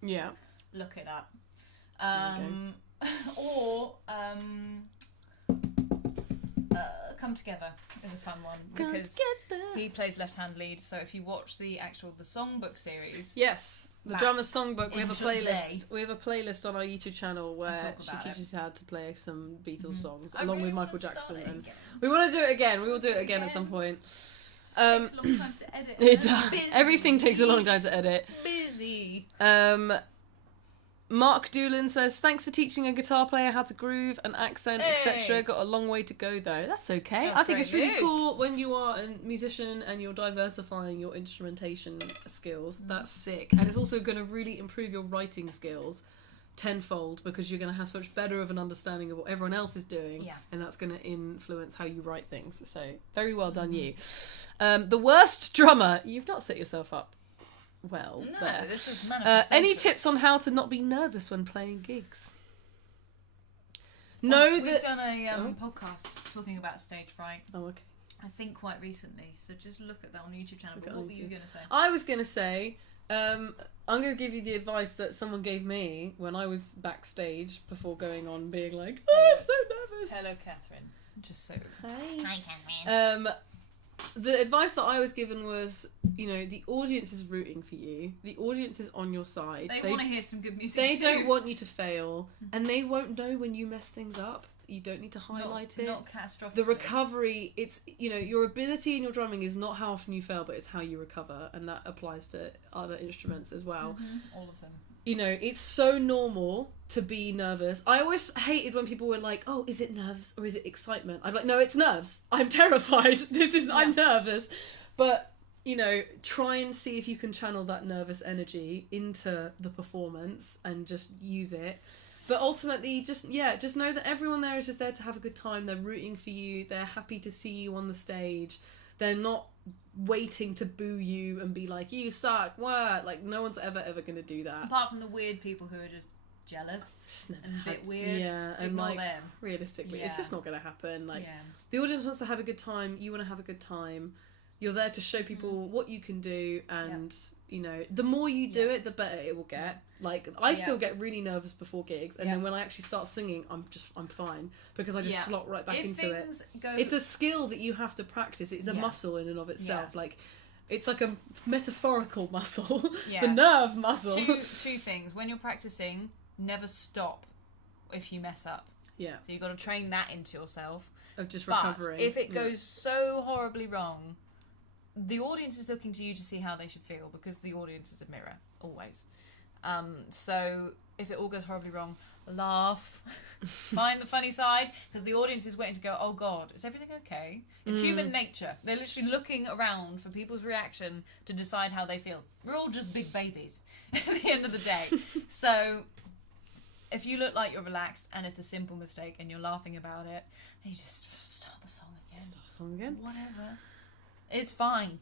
Yeah. Look it up. Okay. Or Come Together is a fun one, because he plays left hand lead. So if you watch the songbook series, yes, the drummer's songbook, we have a playlist. Day. We have a playlist on our YouTube channel where she teaches you how to play some Beatles songs along with Michael Jackson. And we want to do it again. We will do it again at some point. It takes a long time to edit. It does. Everything takes a long time to edit. Busy. Mark Doolan says, thanks for teaching a guitar player how to groove and accent, etc. Got a long way to go though. That's okay. I think it's really cool when you are a musician and you're diversifying your instrumentation skills. That's sick. And it's also going to really improve your writing skills tenfold, because you're going to have so much better of an understanding of what everyone else is doing, and that's going to influence how you write things. So very well done, you. The worst drummer. You've not set yourself up well. No, there. this is manifestation. Any tips on how to not be nervous when playing gigs? We've done a podcast talking about stage fright. Oh, okay. I think quite recently. So just look at that on the YouTube channel. But what were you going to say? I was going to say, I'm going to give you the advice that someone gave me when I was backstage before going on, being like, oh, I'm so nervous. Hello, Catherine. Just so. Hi, Catherine. The advice that I was given was, the audience is rooting for you. The audience is on your side. They want to hear some good music. They don't want you to fail, and they won't know when you mess things up. You don't need to highlight it. Not catastrophic. The recovery, it's, your ability in your drumming is not how often you fail, but it's how you recover, and that applies to other instruments as well. All of them. It's so normal to be nervous. I always hated when people were like, oh, is it nerves or is it excitement? I'm like, no, it's nerves. I'm terrified. I'm nervous. But, try and see if you can channel that nervous energy into the performance and just use it. But ultimately, just know that everyone there is just there to have a good time. They're rooting for you. They're happy to see you on the stage. They're not waiting to boo you and be like, you suck, what? Like, no one's ever going to do that. Apart from the weird people who are just jealous and a bit weird. Yeah, and ignore like, them. Realistically, it's just not going to happen. Like, the audience wants to have a good time. You want to have a good time. You're there to show people what you can do, and you know, the more you do it, the better it will get. Like, I still get really nervous before gigs, and then when I actually start singing, I'm fine, because I just slot right back into it. It's a skill that you have to practice. It's a muscle in and of itself. Like, it's like a metaphorical muscle, the nerve muscle. Two things. When you're practicing, never stop if you mess up. Yeah. So you've got to train that into yourself. Of just recovering. But if it goes so horribly wrong, the audience is looking to you to see how they should feel, because the audience is a mirror, always. So if it all goes horribly wrong, laugh, find the funny side, because the audience is waiting to go, oh God, is everything okay? It's human nature. They're literally looking around for people's reaction to decide how they feel. We're all just big babies at the end of the day. So if you look like you're relaxed and it's a simple mistake and you're laughing about it, and you just start the song again. Whatever. It's fine.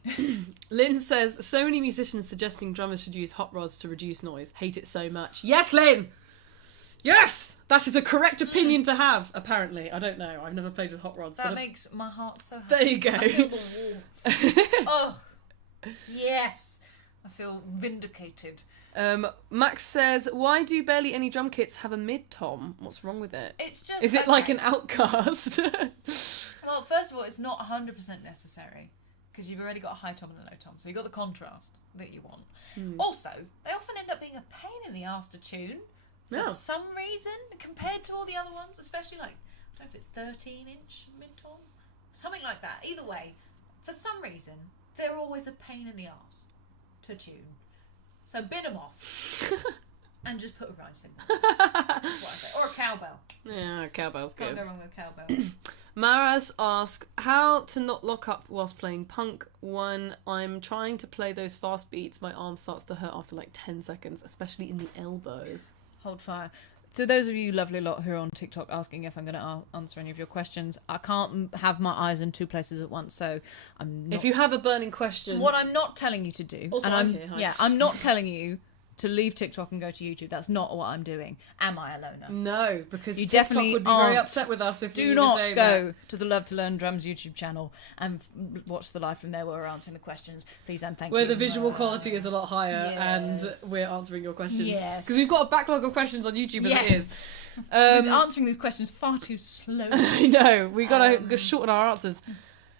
Lynn says, so many musicians suggesting drummers should use hot rods to reduce noise. Hate it so much. Yes, Lynn! Yes! That is a correct opinion to have, apparently. I don't know. I've never played with hot rods. That makes my heart so happy. There you go. I feel the warmth. Oh, yes. I feel vindicated. Max says, why do barely any drum kits have a mid-tom? What's wrong with it? It's just... Is it like an outcast? Well, first of all, it's not 100% necessary, because you've already got a high tom and a low tom, so you've got the contrast that you want. Also, they often end up being a pain in the arse to tune for some reason, compared to all the other ones, especially like, I don't know if it's 13-inch mid-tom, something like that. Either way, for some reason, they're always a pain in the arse to tune. So bin them off and just put a grind cymbal. That's what I say. Or a cowbell. Yeah, cowbell's good. Can't go wrong with a cowbell. Maras asks, how to not lock up whilst playing punk. When I'm trying to play those fast beats, my arm starts to hurt after like 10 seconds, especially in the elbow. Hold fire. To those of you lovely lot who are on TikTok asking if I'm going to answer any of your questions, I can't have my eyes in two places at once, so I'm not... If you have a burning question... What I'm not telling you to do... Also, and I'm here, hi. Yeah, I'm not telling you to leave TikTok and go to YouTube. That's not what I'm doing. Am I, Ilona? No, because you TikTok definitely would be very upset with us if we do not go to the Love to Learn Drums YouTube channel and watch the live from there where we're answering the questions. Please and thank you. Where the visual quality is a lot higher and we're answering your questions. Yes. Because we've got a backlog of questions on YouTube as it is. We're answering these questions far too slowly. I know. We got to shorten our answers.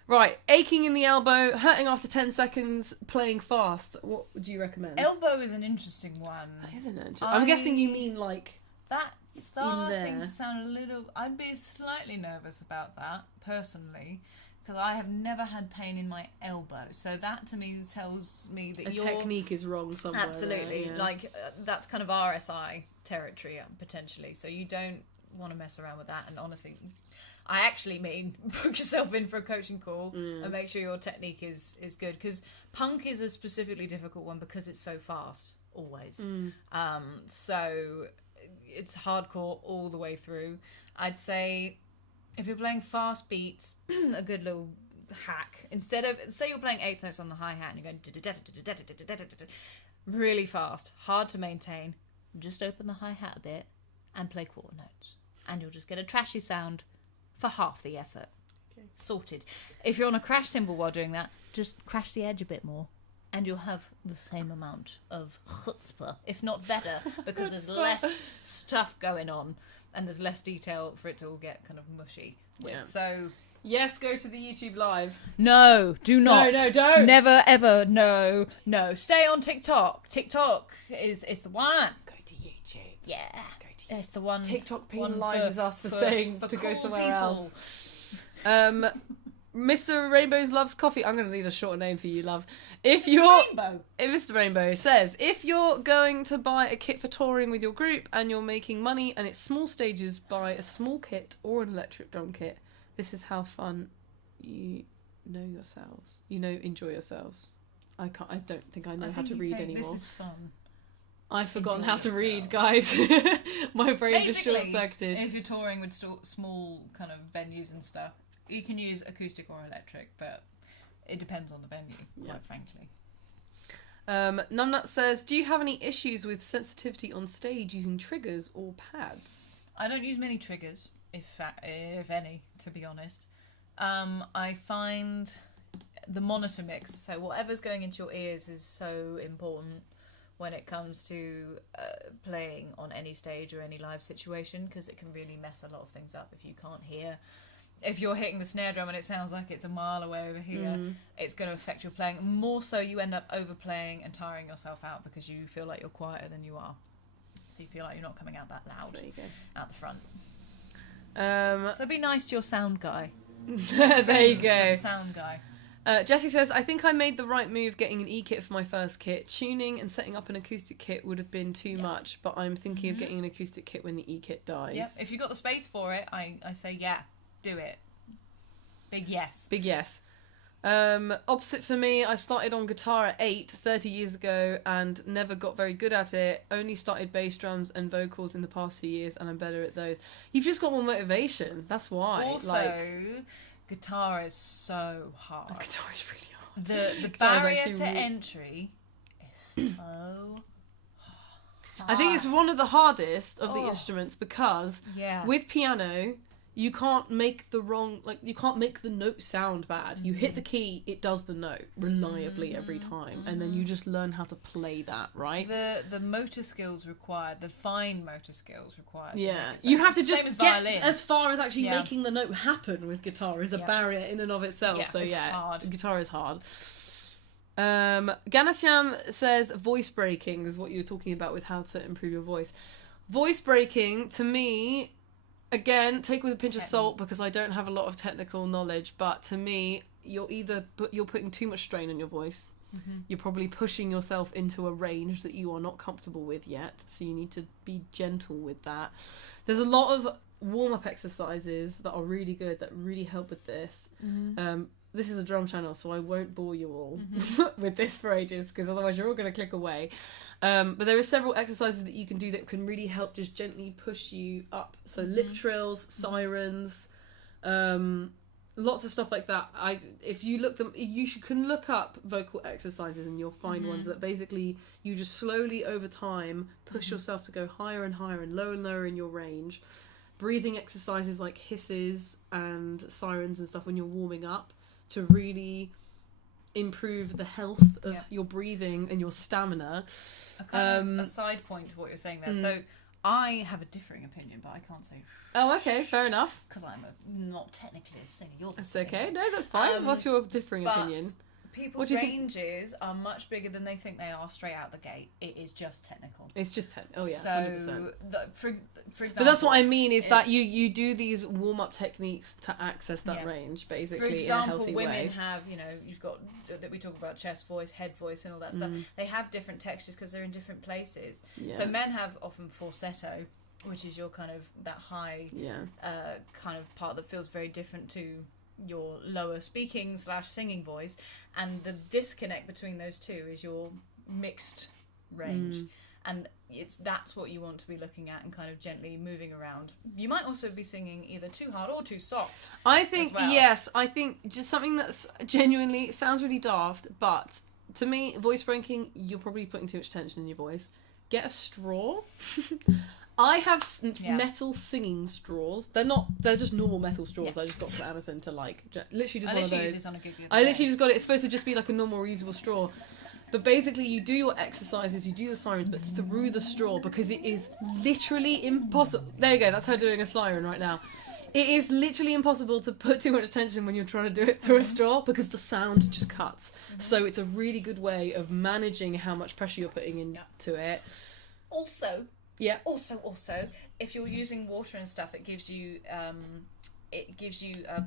Right, aching in the elbow, hurting after 10 seconds, playing fast. What would you recommend? Elbow is an interesting one. Isn't it? I'm guessing you mean like... That's starting to sound a little... I'd be slightly nervous about that, personally, because I have never had pain in my elbow. So that, to me, tells me that your technique is wrong somewhere. Absolutely. Right? Yeah. Like, that's kind of RSI territory, potentially. So you don't want to mess around with that. And honestly... I actually mean book yourself in for a coaching call and make sure your technique is good, because punk is a specifically difficult one because it's so fast always. So it's hardcore all the way through. I'd say if you're playing fast beats, a good little hack, instead of, say you're playing eighth notes on the hi-hat and you're going really fast, hard to maintain, just open the hi-hat a bit and play quarter notes and you'll just get a trashy sound for half the effort. Okay. Sorted. If you're on a crash cymbal while doing that, just crash the edge a bit more and you'll have the same amount of chutzpah, if not better, because there's less stuff going on and there's less detail for it to all get kind of mushy with. Yeah. So... Yes, go to the YouTube live. No, do not. No, don't. Never, ever, no. Stay on TikTok. TikTok is the one. Go to YouTube. Yeah. It's the one. TikTok penalises us for saying to go somewhere people. Else. Mr. Rainbows loves coffee. I'm going to need a shorter name for you, love. Mr. Rainbow says, if you're going to buy a kit for touring with your group and you're making money and it's small stages, buy a small kit or an electric drum kit. This is how fun you know yourselves. Enjoy yourselves. I don't think I know how to read anymore. This is fun. I've forgotten how to read, guys. My brain is short-circuited. If you're touring with small kind of venues and stuff, you can use acoustic or electric, but it depends on the venue, quite frankly. Numnut says, do you have any issues with sensitivity on stage using triggers or pads? I don't use many triggers, if any, to be honest. I find the monitor mix. So whatever's going into your ears is so important when it comes to playing on any stage or any live situation, because it can really mess a lot of things up if you can't hear. If you're hitting the snare drum and it sounds like it's a mile away over here, it's going to affect your playing. More so, you end up overplaying and tiring yourself out because you feel like you're quieter than you are. So you feel like you're not coming out that loud out the front. So be nice to your sound guy. There you go. Sound guy. Jessie says, I think I made the right move getting an E-kit for my first kit. Tuning and setting up an acoustic kit would have been too much, but I'm thinking of getting an acoustic kit when the E-kit dies. Yep. If you've got the space for it, I say do it. Big yes. Big yes. Opposite for me, I started on guitar at 30 years ago, and never got very good at it. Only started bass drums and vocals in the past few years, and I'm better at those. You've just got more motivation. That's why. Also, guitar is so hard. Guitar is really hard. The barrier to entry is so hard. I think it's one of the hardest of the instruments, because with piano, you can't make the note sound bad. You hit the key, it does the note reliably every time, and then you just learn how to play that, right? The motor skills required, the fine motor skills required. Yeah, you have to just get as far as actually making the note happen with guitar is a barrier in and of itself. Yeah, so it's hard. Guitar is hard. Ganashyam says voice breaking is what you were talking about with how to improve your voice. Voice breaking, to me, again, take with a pinch of salt, because I don't have a lot of technical knowledge, but to me, you're putting too much strain on your voice. You're probably pushing yourself into a range that you are not comfortable with yet, so you need to be gentle with that. There's a lot of warm-up exercises that are really good, that really help with this. This is a drum channel, so I won't bore you all with this for ages, because otherwise you're all going to click away. But there are several exercises that you can do that can really help just gently push you up. So lip trills, sirens, lots of stuff like that. If you can look up vocal exercises, and you'll find ones that basically you just slowly over time push yourself to go higher and higher and lower in your range. Breathing exercises like hisses and sirens and stuff when you're warming up, to really improve the health of your breathing and your stamina. A side point to what you're saying there. So I have a differing opinion, but I can't say. Oh, okay, fair enough. Because I'm not technically a singer. It's okay. No, that's fine. What's your differing opinion? People's ranges are much bigger than they think they are straight out the gate. It is just technical. It's just technical. Oh yeah, 100%. For example, but that's what I mean, is that you do these warm-up techniques to access that range, basically. For example, in a healthy women way. have, you've got that we talk about chest voice, head voice, and all that stuff. They have different textures because they're in different places. So men have often falsetto, which is your kind of that high kind of part that feels very different to your lower speaking / singing voice, and the disconnect between those two is your mixed range, and that's what you want to be looking at and kind of gently moving around. You might also be singing either too hard or too soft. I think I think just something that's genuinely sounds really daft, but to me, voice breaking, you're probably putting too much tension in your voice. Get a straw. I have metal singing straws. They're just normal metal straws that I just got from Amazon to literally just one of those. I literally just got it. It's supposed to just be like a normal reusable straw. But basically you do your exercises, you do the sirens, but through the straw, because it is literally impossible. There you go, that's her doing a siren right now. It is literally impossible to put too much attention when you're trying to do it through a straw, because the sound just cuts. So it's a really good way of managing how much pressure you're putting into it. Also, if you're using water and stuff, it gives you a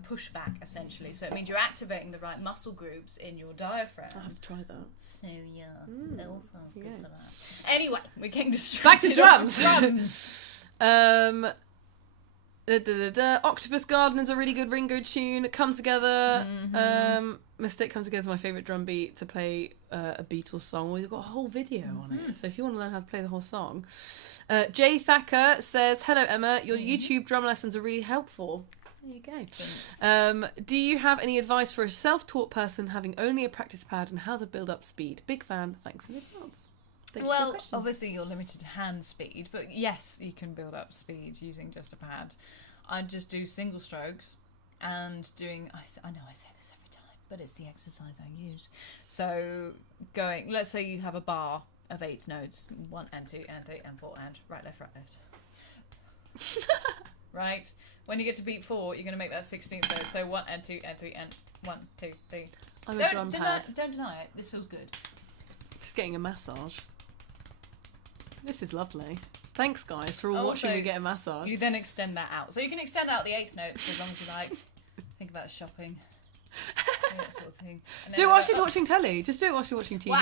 pushback, essentially. So it means you're activating the right muscle groups in your diaphragm. I have to try that. So it all sounds good for that. Anyway, we're getting distracted. Back to drums. Octopus Garden is a really good Ringo tune. Come Together. Mistake Come Together is my favourite drum beat to play a Beatles song. We've got a whole video on it, so if you want to learn how to play the whole song. Jay Thacker says, hello Emma, your YouTube drum lessons are really helpful. There you go. Do you have any advice for a self-taught person having only a practice pad and how to build up speed? Big fan, thanks in advance. Well, obviously you're limited to hand speed, but yes, you can build up speed using just a pad. I'd just do single strokes and doing, I know I say this every time, but it's the exercise I use. So let's say you have a bar of eighth notes, 1 and 2 and 3 and 4 and right, left. Right? When you get to beat 4, you're going to make that 16th note. So 1 and 2 and 3 and 1, 2, 3. I'm a drum pad. Don't deny it. This feels good. Just getting a massage. This is lovely. Thanks, guys, for all watching me get a massage. You then extend that out. So you can extend out the eighth notes for as long as you like. Think about shopping. That sort of thing. Do it whilst you're watching telly. Just do it whilst you're watching TV.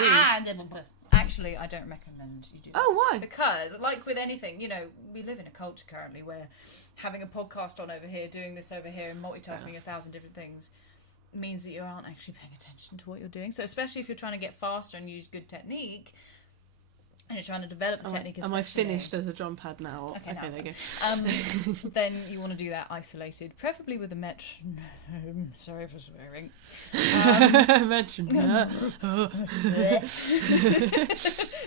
Actually, I don't recommend you do that. Oh, why? Because, like with anything, you know, we live in a culture currently where having a podcast on over here, doing this over here, and multitasking 1,000 different things means that you aren't actually paying attention to what you're doing. So especially if you're trying to get faster and use good technique, and you're trying to develop a technique. Am I finished as a drum pad now? Okay, there you go. Then you want to do that isolated, preferably with a metronome. Sorry for swearing. Metronome.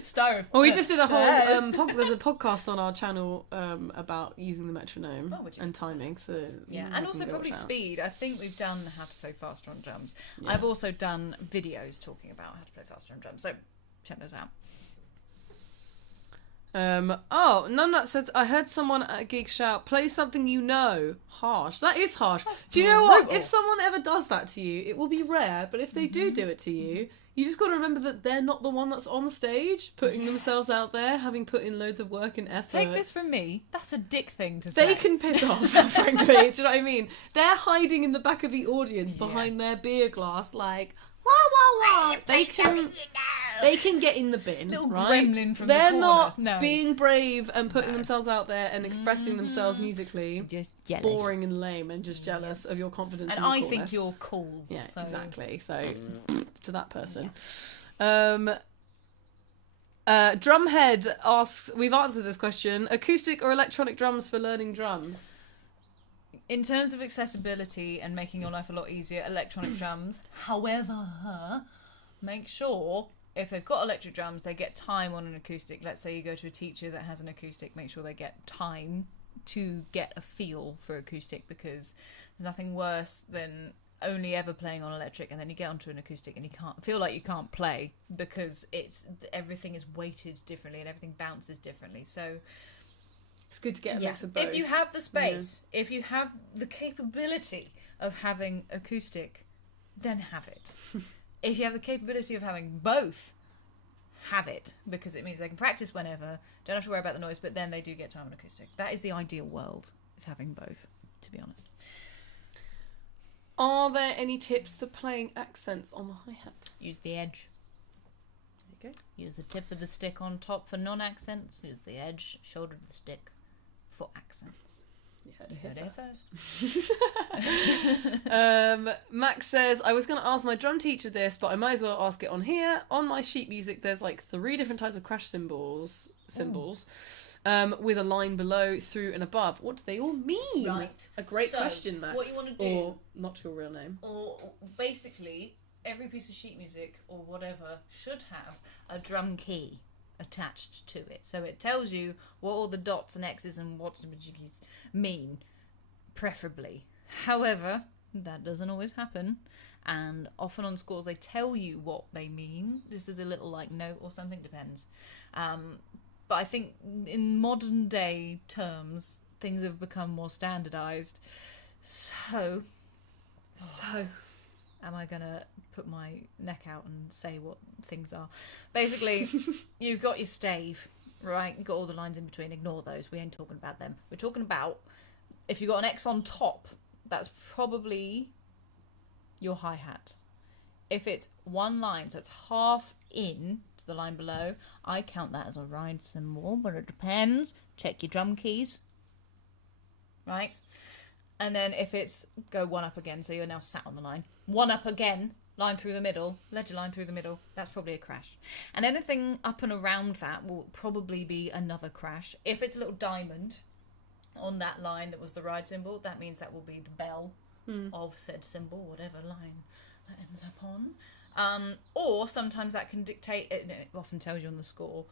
Styrofoam. Well, we just did a whole there's a podcast on our channel about using the metronome and timing. So yeah, and also probably speed. I think we've done how to play faster on drums. Yeah. I've also done videos talking about how to play faster on drums. So check those out. Nunnut says, I heard someone at a gig shout, play something you know. Harsh. That is harsh. That's do you know what? brutal. If someone ever does that to you, it will be rare, but if they do it to you, you just got to remember that they're not the one that's on stage, putting themselves out there, having put in loads of work and effort. Take this from me. That's a dick thing to say. They can piss off, frankly. Do you know what I mean? They're hiding in the back of the audience behind their beer glass, like, wah, wah, wah. They can get in the bin, Little right? gremlin from They're the not corner. No. being brave and putting themselves out there and expressing themselves musically. Just jealous. Boring and lame and just jealous of your confidence And and your I coolness. think you're cool. Yeah, so. exactly. So, to that person. Drumhead asks, we've answered this question, acoustic or electronic drums for learning drums? In terms of accessibility and making your life a lot easier, electronic drums. However, make sure if they've got electric drums, they get time on an acoustic. Let's say you go to a teacher that has an acoustic, make sure they get time to get a feel for acoustic, because there's nothing worse than only ever playing on electric and then you get onto an acoustic and you can't feel like you can't play because everything is weighted differently and everything bounces differently. So it's good to get a mix of both. If you have the space, if you have the capability of having acoustic, then have it. If you have the capability of having both, have it, because it means they can practice whenever, don't have to worry about the noise, but then they do get time on acoustic. That is the ideal world, is having both, to be honest. Are there any tips to playing accents on the hi-hat? Use the edge. There you go. Use the tip of the stick on top for non-accents. Use the edge, shoulder of the stick for accents. You heard it first. Max says, I was going to ask my drum teacher this, but I might as well ask it on here. On my sheet music, there's like 3 different types of crash cymbals, with a line below, through, and above. What do they all mean? Right. A great question, Max. What you want to do, or not your real name. or basically every piece of sheet music or whatever should have a drum key attached to it, so it tells you what all the dots and X's and what's and majiggies mean, preferably. However, that doesn't always happen, and often on scores they tell you what they mean, just as a little like note or something, depends. But I think in modern day terms things have become more standardized, so am I gonna put my neck out and say what things are? Basically, you've got your stave, right? You've got all the lines in between. Ignore those. We ain't talking about them. We're talking about if you've got an X on top, that's probably your hi-hat. If it's one line, so it's half in to the line below, I count that as a ride cymbal, but it depends. Check your drum keys. Right? And then if it's go one up again, so you're now sat on the line. One up again, line through the middle, ledger line through the middle, that's probably a crash. And anything up and around that will probably be another crash. If it's a little diamond on that line that was the ride cymbal, that means that will be the bell of said cymbal, whatever line that ends up on. Or sometimes that can dictate, it often tells you on the score,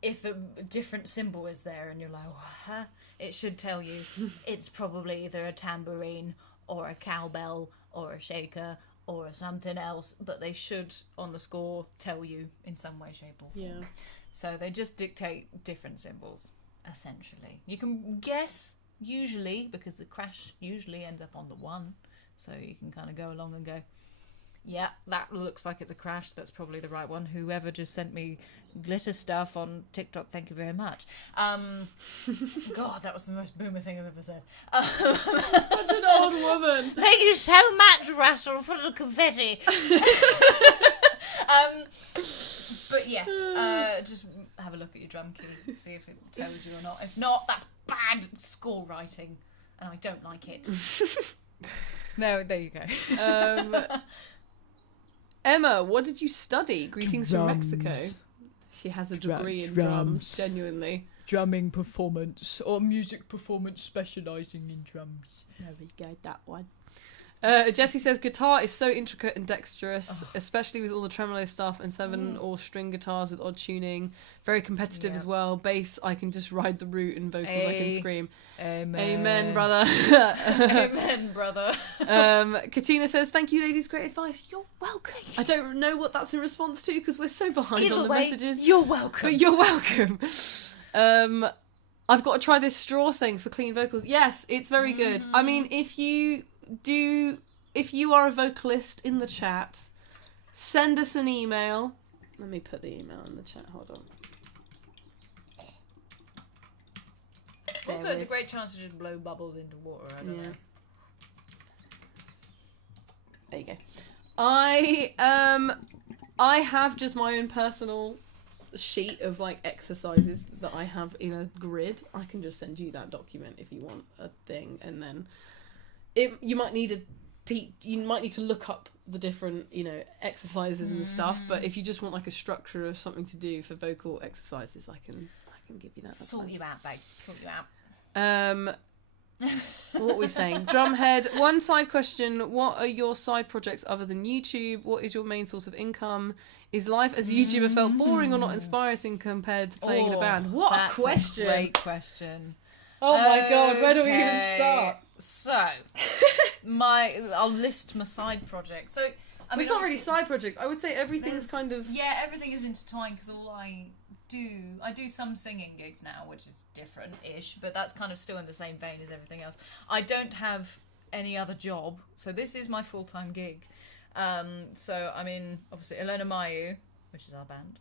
if a different cymbal is there and you're like, what? It should tell you it's probably either a tambourine or a cowbell or a shaker or a something else, but they should on the score tell you in some way, shape or form. Yeah. So they just dictate different symbols, essentially. You can guess, usually, because the crash usually ends up on the 1, so you can kind of go along and go, yeah, that looks like it's a crash. That's probably the right one. Whoever just sent me glitter stuff on TikTok, thank you very much. God, that was the most boomer thing I've ever said. Such an old woman. Thank you so much, Russell, for the confetti. But yes, just have a look at your drum key, see if it tells you or not. If not, that's bad score writing, and I don't like it. No, there you go. Emma, what did you study? Greetings from Mexico. She has a degree in drums, genuinely. Drumming performance, or music performance specialising in drums. There we go, that one. Jessie says guitar is so intricate and dexterous, especially with all the tremolo stuff and 7 or string guitars with odd tuning. Very competitive as well. Bass, I can just ride the root, and vocals I can scream. Amen, brother. Amen, brother. Katina says, thank you ladies, great advice. You're welcome. I don't know what that's in response to because we're so behind on the messages. You're welcome. But you're welcome. I've got to try this straw thing for clean vocals. Yes, it's very good. I mean, if you are a vocalist in the chat, send us an email. Let me put the email in the chat, hold on. Also, it's a great chance to just blow bubbles into water. I don't know. There you go. I have just my own personal sheet of like exercises that I have in a grid. I can just send you that document if you want a thing, and then you might need to look up the different exercises and stuff. But if you just want like a structure of something to do for vocal exercises, I can give you that. That's Sort fine. you out, babe. Sort you out. What are we saying? Drumhead, one side question. What are your side projects other than YouTube? What is your main source of income? Is life as a YouTuber felt boring or not inspiring compared to playing in a band? What a question. A great question. Oh my god, where do we even start? So, I'll list my side projects. So, I mean, it's not really side projects. I would say everything's kind of... Yeah, everything is intertwined because all I do some singing gigs now, which is different-ish, but that's kind of still in the same vein as everything else. I don't have any other job, so this is my full-time gig. So I'm in, obviously, Ilona Mayu, which is our band,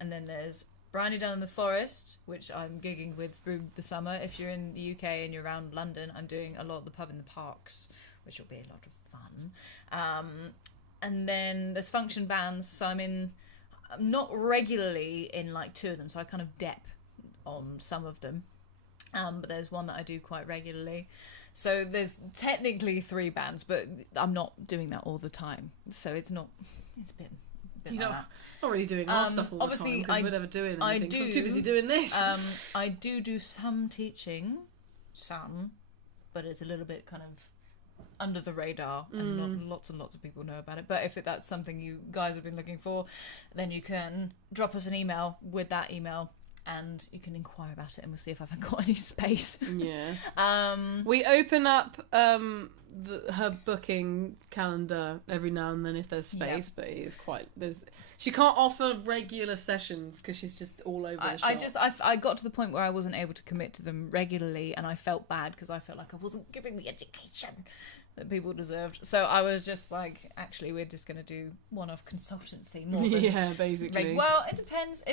and then there's Briny Down in the Forest, which I'm gigging with through the summer. If you're in the UK and you're around London, I'm doing a lot of the pub in the parks, which will be a lot of fun. And then there's function bands, so I'm not regularly in like 2 of them, so I kind of dep on some of them. But there's one that I do quite regularly. So there's technically 3 bands, but I'm not doing that all the time. So it's a bit You like know, that. not really doing our stuff all obviously, the time because we're never doing I anything. do, 'Cause I'm too busy doing this. I do some teaching, but it's a little bit kind of under the radar, and not lots and lots of people know about it. But if that's something you guys have been looking for, then you can drop us an email with that email, and you can inquire about it, and we'll see if I've got any space. Yeah. We open up her booking calendar every now and then if there's space, but it is quite she can't offer regular sessions because she's just all over the shop. I got to the point where I wasn't able to commit to them regularly, and I felt bad because I felt like I wasn't giving the education that people deserved. So I was just like, actually, we're just going to do one-off consultancy more than basically. Well, it depends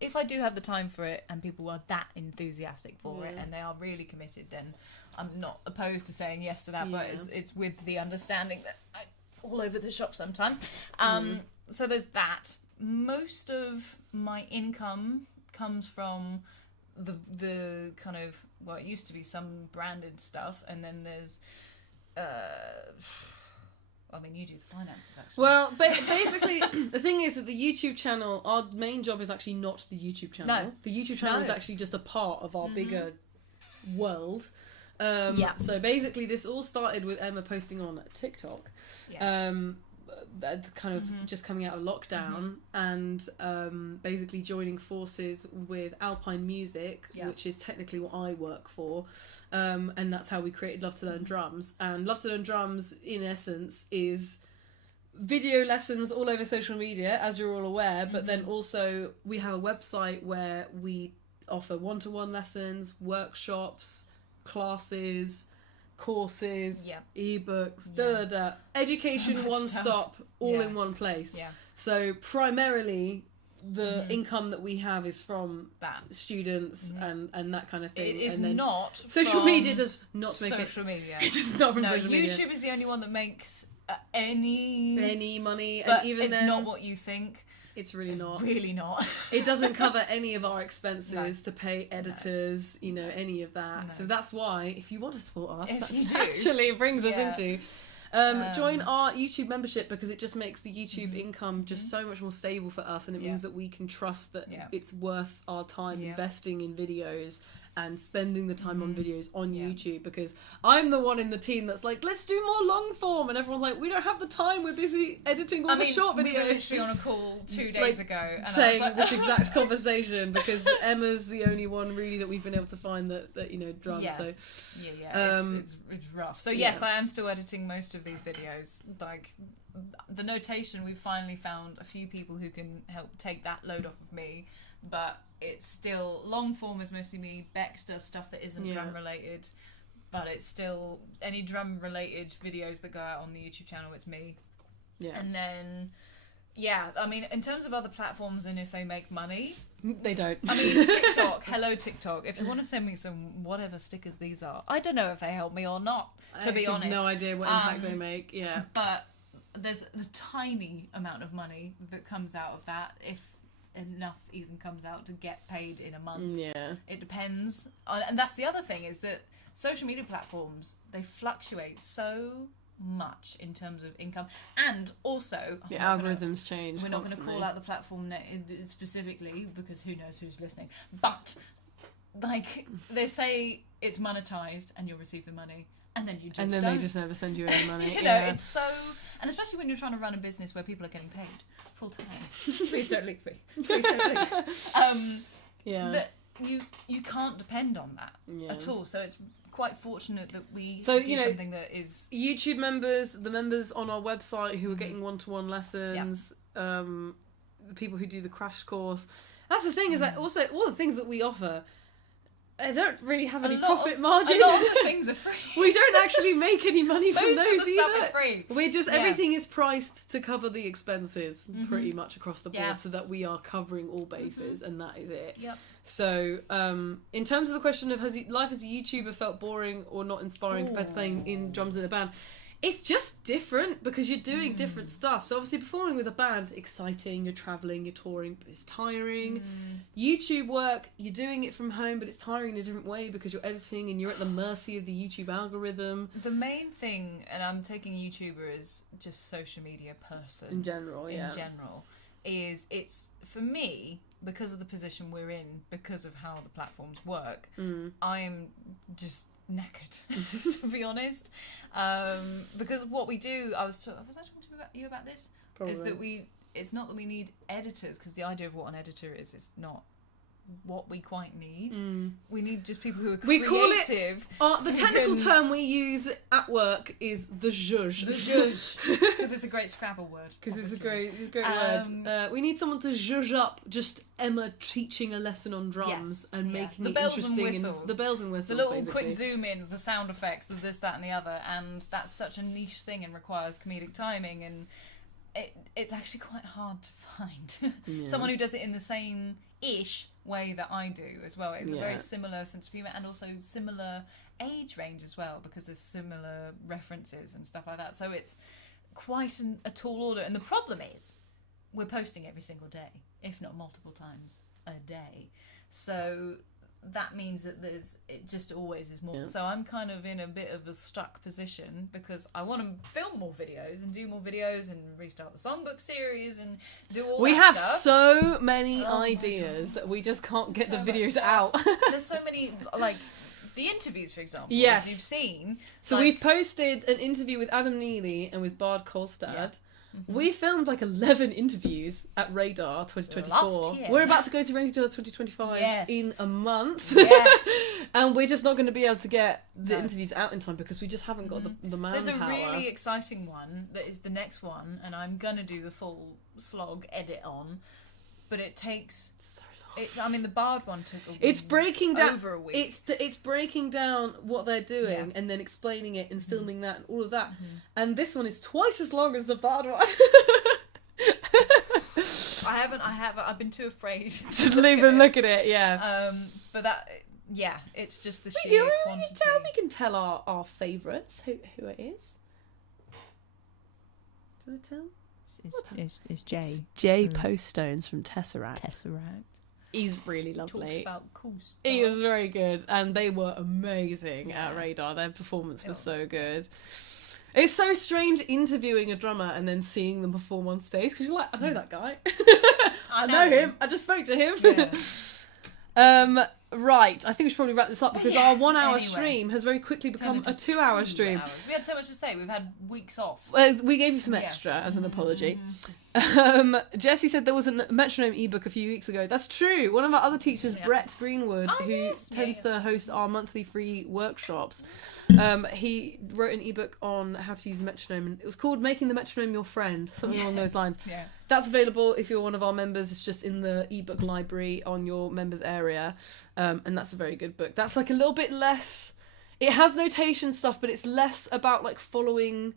if I do have the time for it and people are that enthusiastic for it and they are really committed, then I'm not opposed to saying yes to that. But it's with the understanding that I'm all over the shop sometimes. So there's that. Most of my income comes from the kind of, well, it used to be some branded stuff, and then there's I mean, you do the finances, actually. Well, basically, the thing is that the YouTube channel, our main job is actually not the YouTube channel. No. The YouTube channel is actually just a part of our bigger world. So basically, this all started with Emma posting on TikTok. Yes. Kind of just coming out of lockdown and basically joining forces with Alpine Music, which is technically what I work for, and that's how we created Love to Learn Drums. And Love to Learn Drums, in essence, is video lessons all over social media, as you're all aware, but then also we have a website where we offer one-to-one lessons, workshops, classes, courses, ebooks, education, So much one stuff. stop, all in one place. Yeah. So primarily the income that we have is from That. students and that kind of thing. It is and then not social from media does not make social media. It is not from No, social media. YouTube is the only one that makes any money, but and even it's then, not what you think. it's really not. Really not. It doesn't cover any of our expenses to pay editors, any of that. No. So that's why, if you want to support us, If that you do. actually brings us Yeah. into. Join our YouTube membership, because it just makes the YouTube income just so much more stable for us, and it means that we can trust that it's worth our time investing in videos and spending the time on videos on YouTube, because I'm the one in the team that's like, let's do more long form, and everyone's like, we don't have the time, we're busy editing all the short videos. We were literally on a call 2 days ago and saying I was like, this exact conversation, because Emma's the only one really that we've been able to find that drums. Yeah. So it's rough. So yes, I am still editing most of these videos. Like the notation, we finally found a few people who can help take that load off of me, but it's still long form is mostly me. Bex does stuff that isn't drum related, but it's still any drum related videos that go out on the YouTube channel, it's me. And then I mean, in terms of other platforms and if they make money, they don't. I mean, TikTok, hello TikTok. If you want to send me some whatever stickers these are, I don't know if they help me or not, to be honest. I have no idea what impact they make, But there's a tiny amount of money that comes out of that, if enough even comes out to get paid in a month. It depends. And that's the other thing, is that social media platforms, they fluctuate so much in terms of income, and also the algorithms change. We're not going to call out the platform specifically, because who knows who's listening, but like they say it's monetized and you'll receive the money, and then you just and then don't. they just never send you any money. It's so, and especially when you're trying to run a business where people are getting paid full time. Please don't leave me. Please don't leave. That you can't depend on that at all. So it's quite fortunate that we do something that is YouTube members, the members on our website who are getting one-to-one lessons, the people who do the crash course. That's the thing, is that also all the things that we offer, I don't really have any profit margin. A lot of the things are free. We don't actually make any money from Most those of the either. stuff is free. We're just everything is priced to cover the expenses pretty much across the board, so that we are covering all bases, and that is it. So, in terms of the question of life as a YouTuber felt boring or not inspiring compared to playing in drums in a band, it's just different, because you're doing different stuff. So obviously performing with a band, exciting, you're travelling, you're touring, but it's tiring. YouTube work, you're doing it from home, but it's tiring in a different way, because you're editing and you're at the mercy of the YouTube algorithm. The main thing, and I'm taking YouTuber as just social media person In general, is it's, for me, because of the position we're in, because of how the platforms work, I am just knackered, to be honest, because of what we do. was I talking to you about this? Probably. Is that it's not that we need editors, because the idea of what an editor is not what we quite need. We need just people who are creative. We call it the technical term we use at work is the zhuzh. The zhuzh, because it's a great Scrabble word. Because it's a great word. We need someone to zhuzh up just Emma teaching a lesson on drums and making the it bells interesting. and whistles. The bells and whistles, the little basically. quick zoom ins, the sound effects, the this, that, and the other, and that's such a niche thing and requires comedic timing, and it's actually quite hard to find someone who does it in the same-ish way that I do as well. It's a very similar sense of humour, and also similar age range as well, because there's similar references and stuff like that. So it's quite a tall order. And the problem is, we're posting every single day, if not multiple times a day. So that means that it just always is more. Yeah. So I'm kind of in a bit of a stuck position, because I want to film more videos and do more videos and restart the songbook series and do all we that have stuff. So many ideas that we just can't get the videos out. There's so many, like the interviews, for example, yes, as you've seen. So we've posted an interview with Adam Neely and with Bard Kolstad. Yeah. We filmed like 11 interviews at Radar 2024. Last year. We're about to go to Radar 2025 in a month. Yes. And we're just not going to be able to get the interviews out in time because we just haven't got the manpower. There's a really exciting one that is the next one, and I'm going to do the full slog edit on, but it takes so long. The Bard one took it's breaking down over a week. It's breaking down what they're doing and then explaining it and filming that and all of that. And this one is twice as long as the Bard one. I've been too afraid to even look at it. Yeah. But that, it's just the sheer quantity. We can tell our favourites who it is. Do you want to tell? It's Jay. It's Jay Poststones from Tesseract. He's really lovely. Talks about cool stuff. He was very good, and they were amazing at Radar. Their performance was so good. It's so strange interviewing a drummer and then seeing them perform on stage because you're like, I know that guy. I know him. I just spoke to him. Yeah. Right, I think we should probably wrap this up because our 1 hour stream has very quickly become a 2 hour stream. We had so much to say. We've had weeks off. We gave you some extra as an apology. Jessie said there was a metronome ebook a few weeks ago. That's true. One of our other teachers, Brett Greenwood, who tends to host our monthly free workshops, he wrote an ebook on how to use the metronome, and it was called Making the Metronome Your Friend, something along those lines. That's available if you're one of our members. It's just in the ebook library on your members area, and that's a very good book. That's like a little bit less, it has notation stuff, but it's less about like following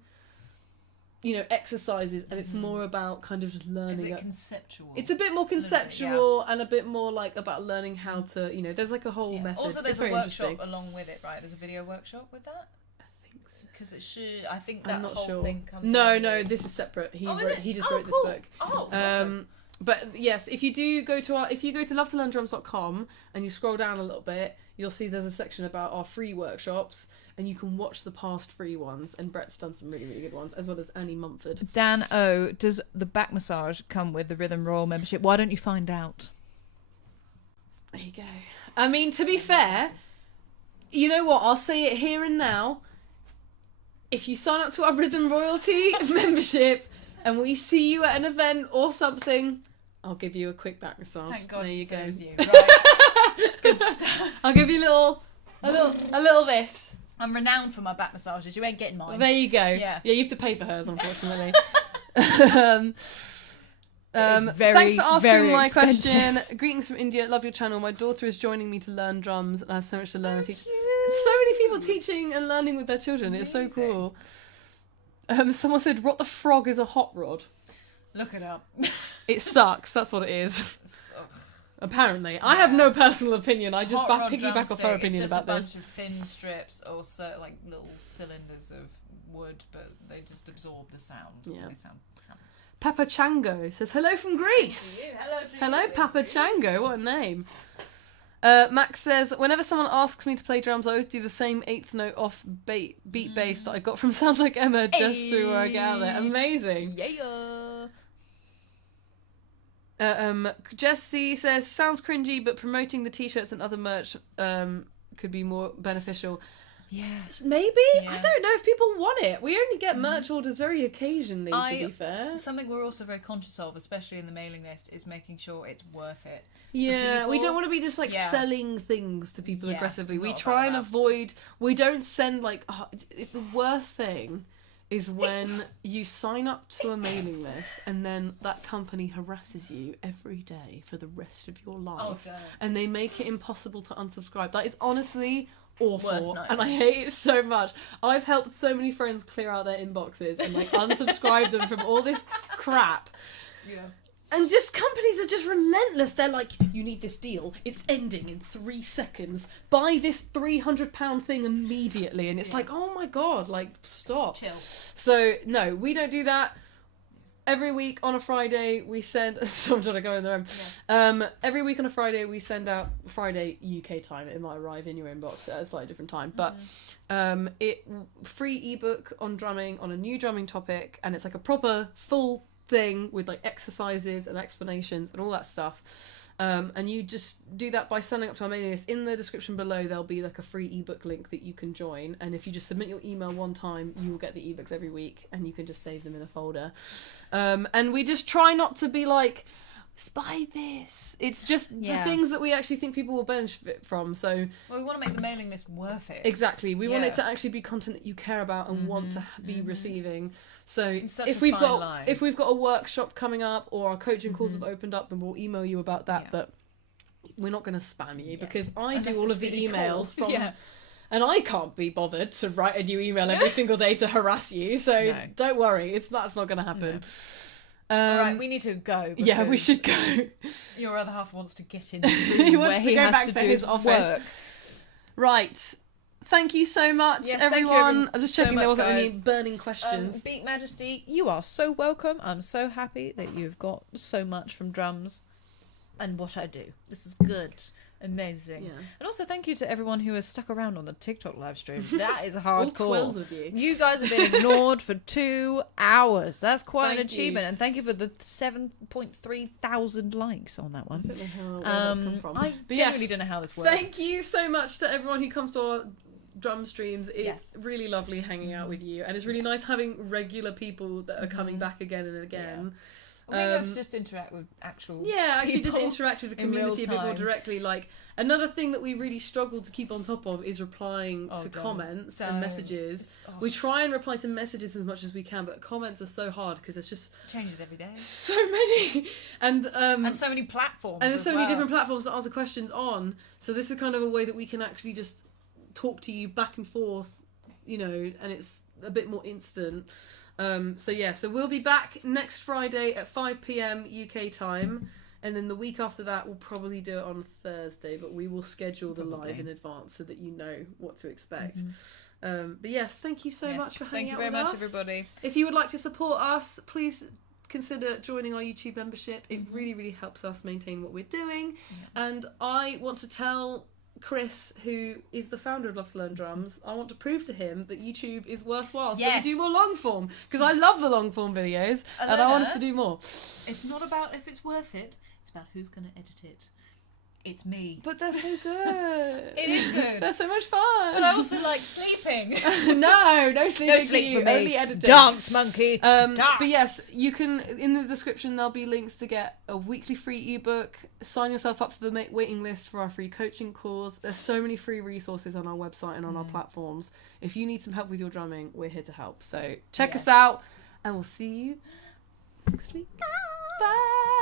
exercises, and it's more about kind of just learning. Is it conceptual? It's a bit more conceptual and a bit more like about learning how to, there's like a whole method. Also, there's a workshop along with it, right? There's a video workshop with that? I think so. Because it should, I think that whole thing comes No, this is separate. He just wrote this book. Oh, awesome. But yes, if you go to lovetolearndrums.com and you scroll down a little bit, you'll see there's a section about our free workshops, and you can watch the past free ones, and Brett's done some really, really good ones, as well as Annie Mumford. Dan O, does the back massage come with the Rhythm Royal membership? Why don't you find out? There you go. I mean, to be fair, you know what? I'll say it here and now. If you sign up to our Rhythm Royalty membership and we see you at an event or something, I'll give you a quick back massage. Thank God there you go. You. Right. Good stuff. I'll give you a little this. I'm renowned for my back massages. You ain't getting mine. There you go. Yeah, you have to pay for hers, unfortunately. Very, thanks for asking my expensive. question. Greetings from India. Love your channel. My daughter is joining me to learn drums, and I have so much to learn and teach. So many people teaching and learning with their children. Amazing. It's so cool. Someone said, "Rot the Frog is a hot rod." Look it up. It sucks. That's what it is. Apparently, I have no personal opinion. I just piggyback off her opinion about this. It's just a bunch of thin strips, or like little cylinders of wood, but they just absorb the sound. Yeah. They sound. Papa Chango says hello from Greece. Hello, Papa Chango. What a name. Max says, whenever someone asks me to play drums, I always do the same eighth note off beat bass that I got from Sounds Like Emma just to work out there. Amazing. Yeah. Jessie says, sounds cringy, but promoting the t-shirts and other merch could be more beneficial. Yeah. Maybe? Yeah. I don't know if people want it. We only get merch orders very occasionally, to be fair. Something we're also very conscious of, especially in the mailing list, is making sure it's worth it. Yeah, we don't want to be just selling things to people aggressively. We try and avoid, we don't send it's the worst thing is when you sign up to a mailing list and then that company harasses you every day for the rest of your life. And they make it impossible to unsubscribe. That is honestly awful, and I hate it so much. I've helped so many friends clear out their inboxes and unsubscribe them from all this crap. Yeah. And just companies are just relentless. They're like, you need this deal. It's ending in 3 seconds. Buy this £300 thing immediately. And it's like, oh my God, stop. Chill. So, no, we don't do that. Every week on a Friday, we send... I'm trying to go in the room. Yeah. Every week on a Friday, we send out... Friday UK time. It might arrive in your inbox at a slightly different time. But free ebook on drumming, on a new drumming topic. And it's like a proper, full thing with exercises and explanations and all that stuff. And you just do that by signing up to our mailing list. In the description below, there'll be a free ebook link that you can join. And if you just submit your email one time, you will get the ebooks every week, and you can just save them in a folder. And we just try not to be buy this. It's just Yeah. the things that we actually think people will benefit from. So Well, we want to make the mailing list worth it. exactly, we want Yeah. it to actually be content that you care about and want to be receiving. So Such if a we've fine got line. if we've got a workshop coming up or our coaching calls have opened up, then we'll email you about that. Yeah. But we're not going to spam you Yeah. because I Unless do all it's of the really emails cool. from. Yeah. And I can't be bothered to write a new email every single day to harass you, so No. don't worry, that's not going to happen. All right, we need to go. Yeah, we because should go. Your other half wants to get in He where wants to he go has back to to do his his office. work. Right. Thank you so much, Yes, thank you, everyone. everyone, I was just so checking there much, wasn't any guys. burning questions. Beat Majesty, you are so welcome. I'm so happy that you've got so much from drums and what I do. This is good. Amazing. Yeah. And also thank you to everyone who has stuck around on the TikTok live stream. That is hardcore. All 12 of you. You guys have been ignored for 2 hours. That's quite an Thank achievement. you. And thank you for the 7.3 thousand likes on that I one. don't know where that's come from. I But genuinely yes, don't know how this works. thank you so much to everyone who comes to our drum streams. It's Yes. really lovely hanging out with you, and it's really nice having regular people that are coming back again and again. Well, being able to just interact with actual Actually just people interact with the in real community a bit more time. directly. Like, another thing that we really struggle to keep on top of is replying to don't. comments Don't. and messages. Oh. We try and reply to messages as much as we can, but comments are so hard because there's just changes every day. so many. And So many platforms. and there's as so many well. different platforms to answer questions on. So this is kind of a way that we can actually just talk to you back and forth, and it's a bit more instant. So we'll be back next Friday at 5 p.m. UK time, and then the week after that we'll probably do it on Thursday, but we will schedule the live in advance so that you know what to expect. But yes, thank you so much for hanging out with us. Thank you very much, everybody. If you would like to support us, please consider joining our YouTube membership. It really, really helps us maintain what we're doing. And I want to tell Chris, who is the founder of Love to Learn Drums, I want to prove to him that YouTube is worthwhile. So Yes. we do more long form, because I love the long form videos and I want us to do more. It's not about if it's worth it, it's about who's going to edit it. It's me. But they're so good. It is good. They're so much fun. But I also like sleeping. no sleeping. No sleep for you, me. Only editing. Dance, monkey. Dance. But yes, you can, in the description there'll be links to get a weekly free ebook, sign yourself up for the waiting list for our free coaching calls. There's so many free resources on our website and on our platforms. If you need some help with your drumming, we're here to help. So check us out, and we'll see you next week. Bye.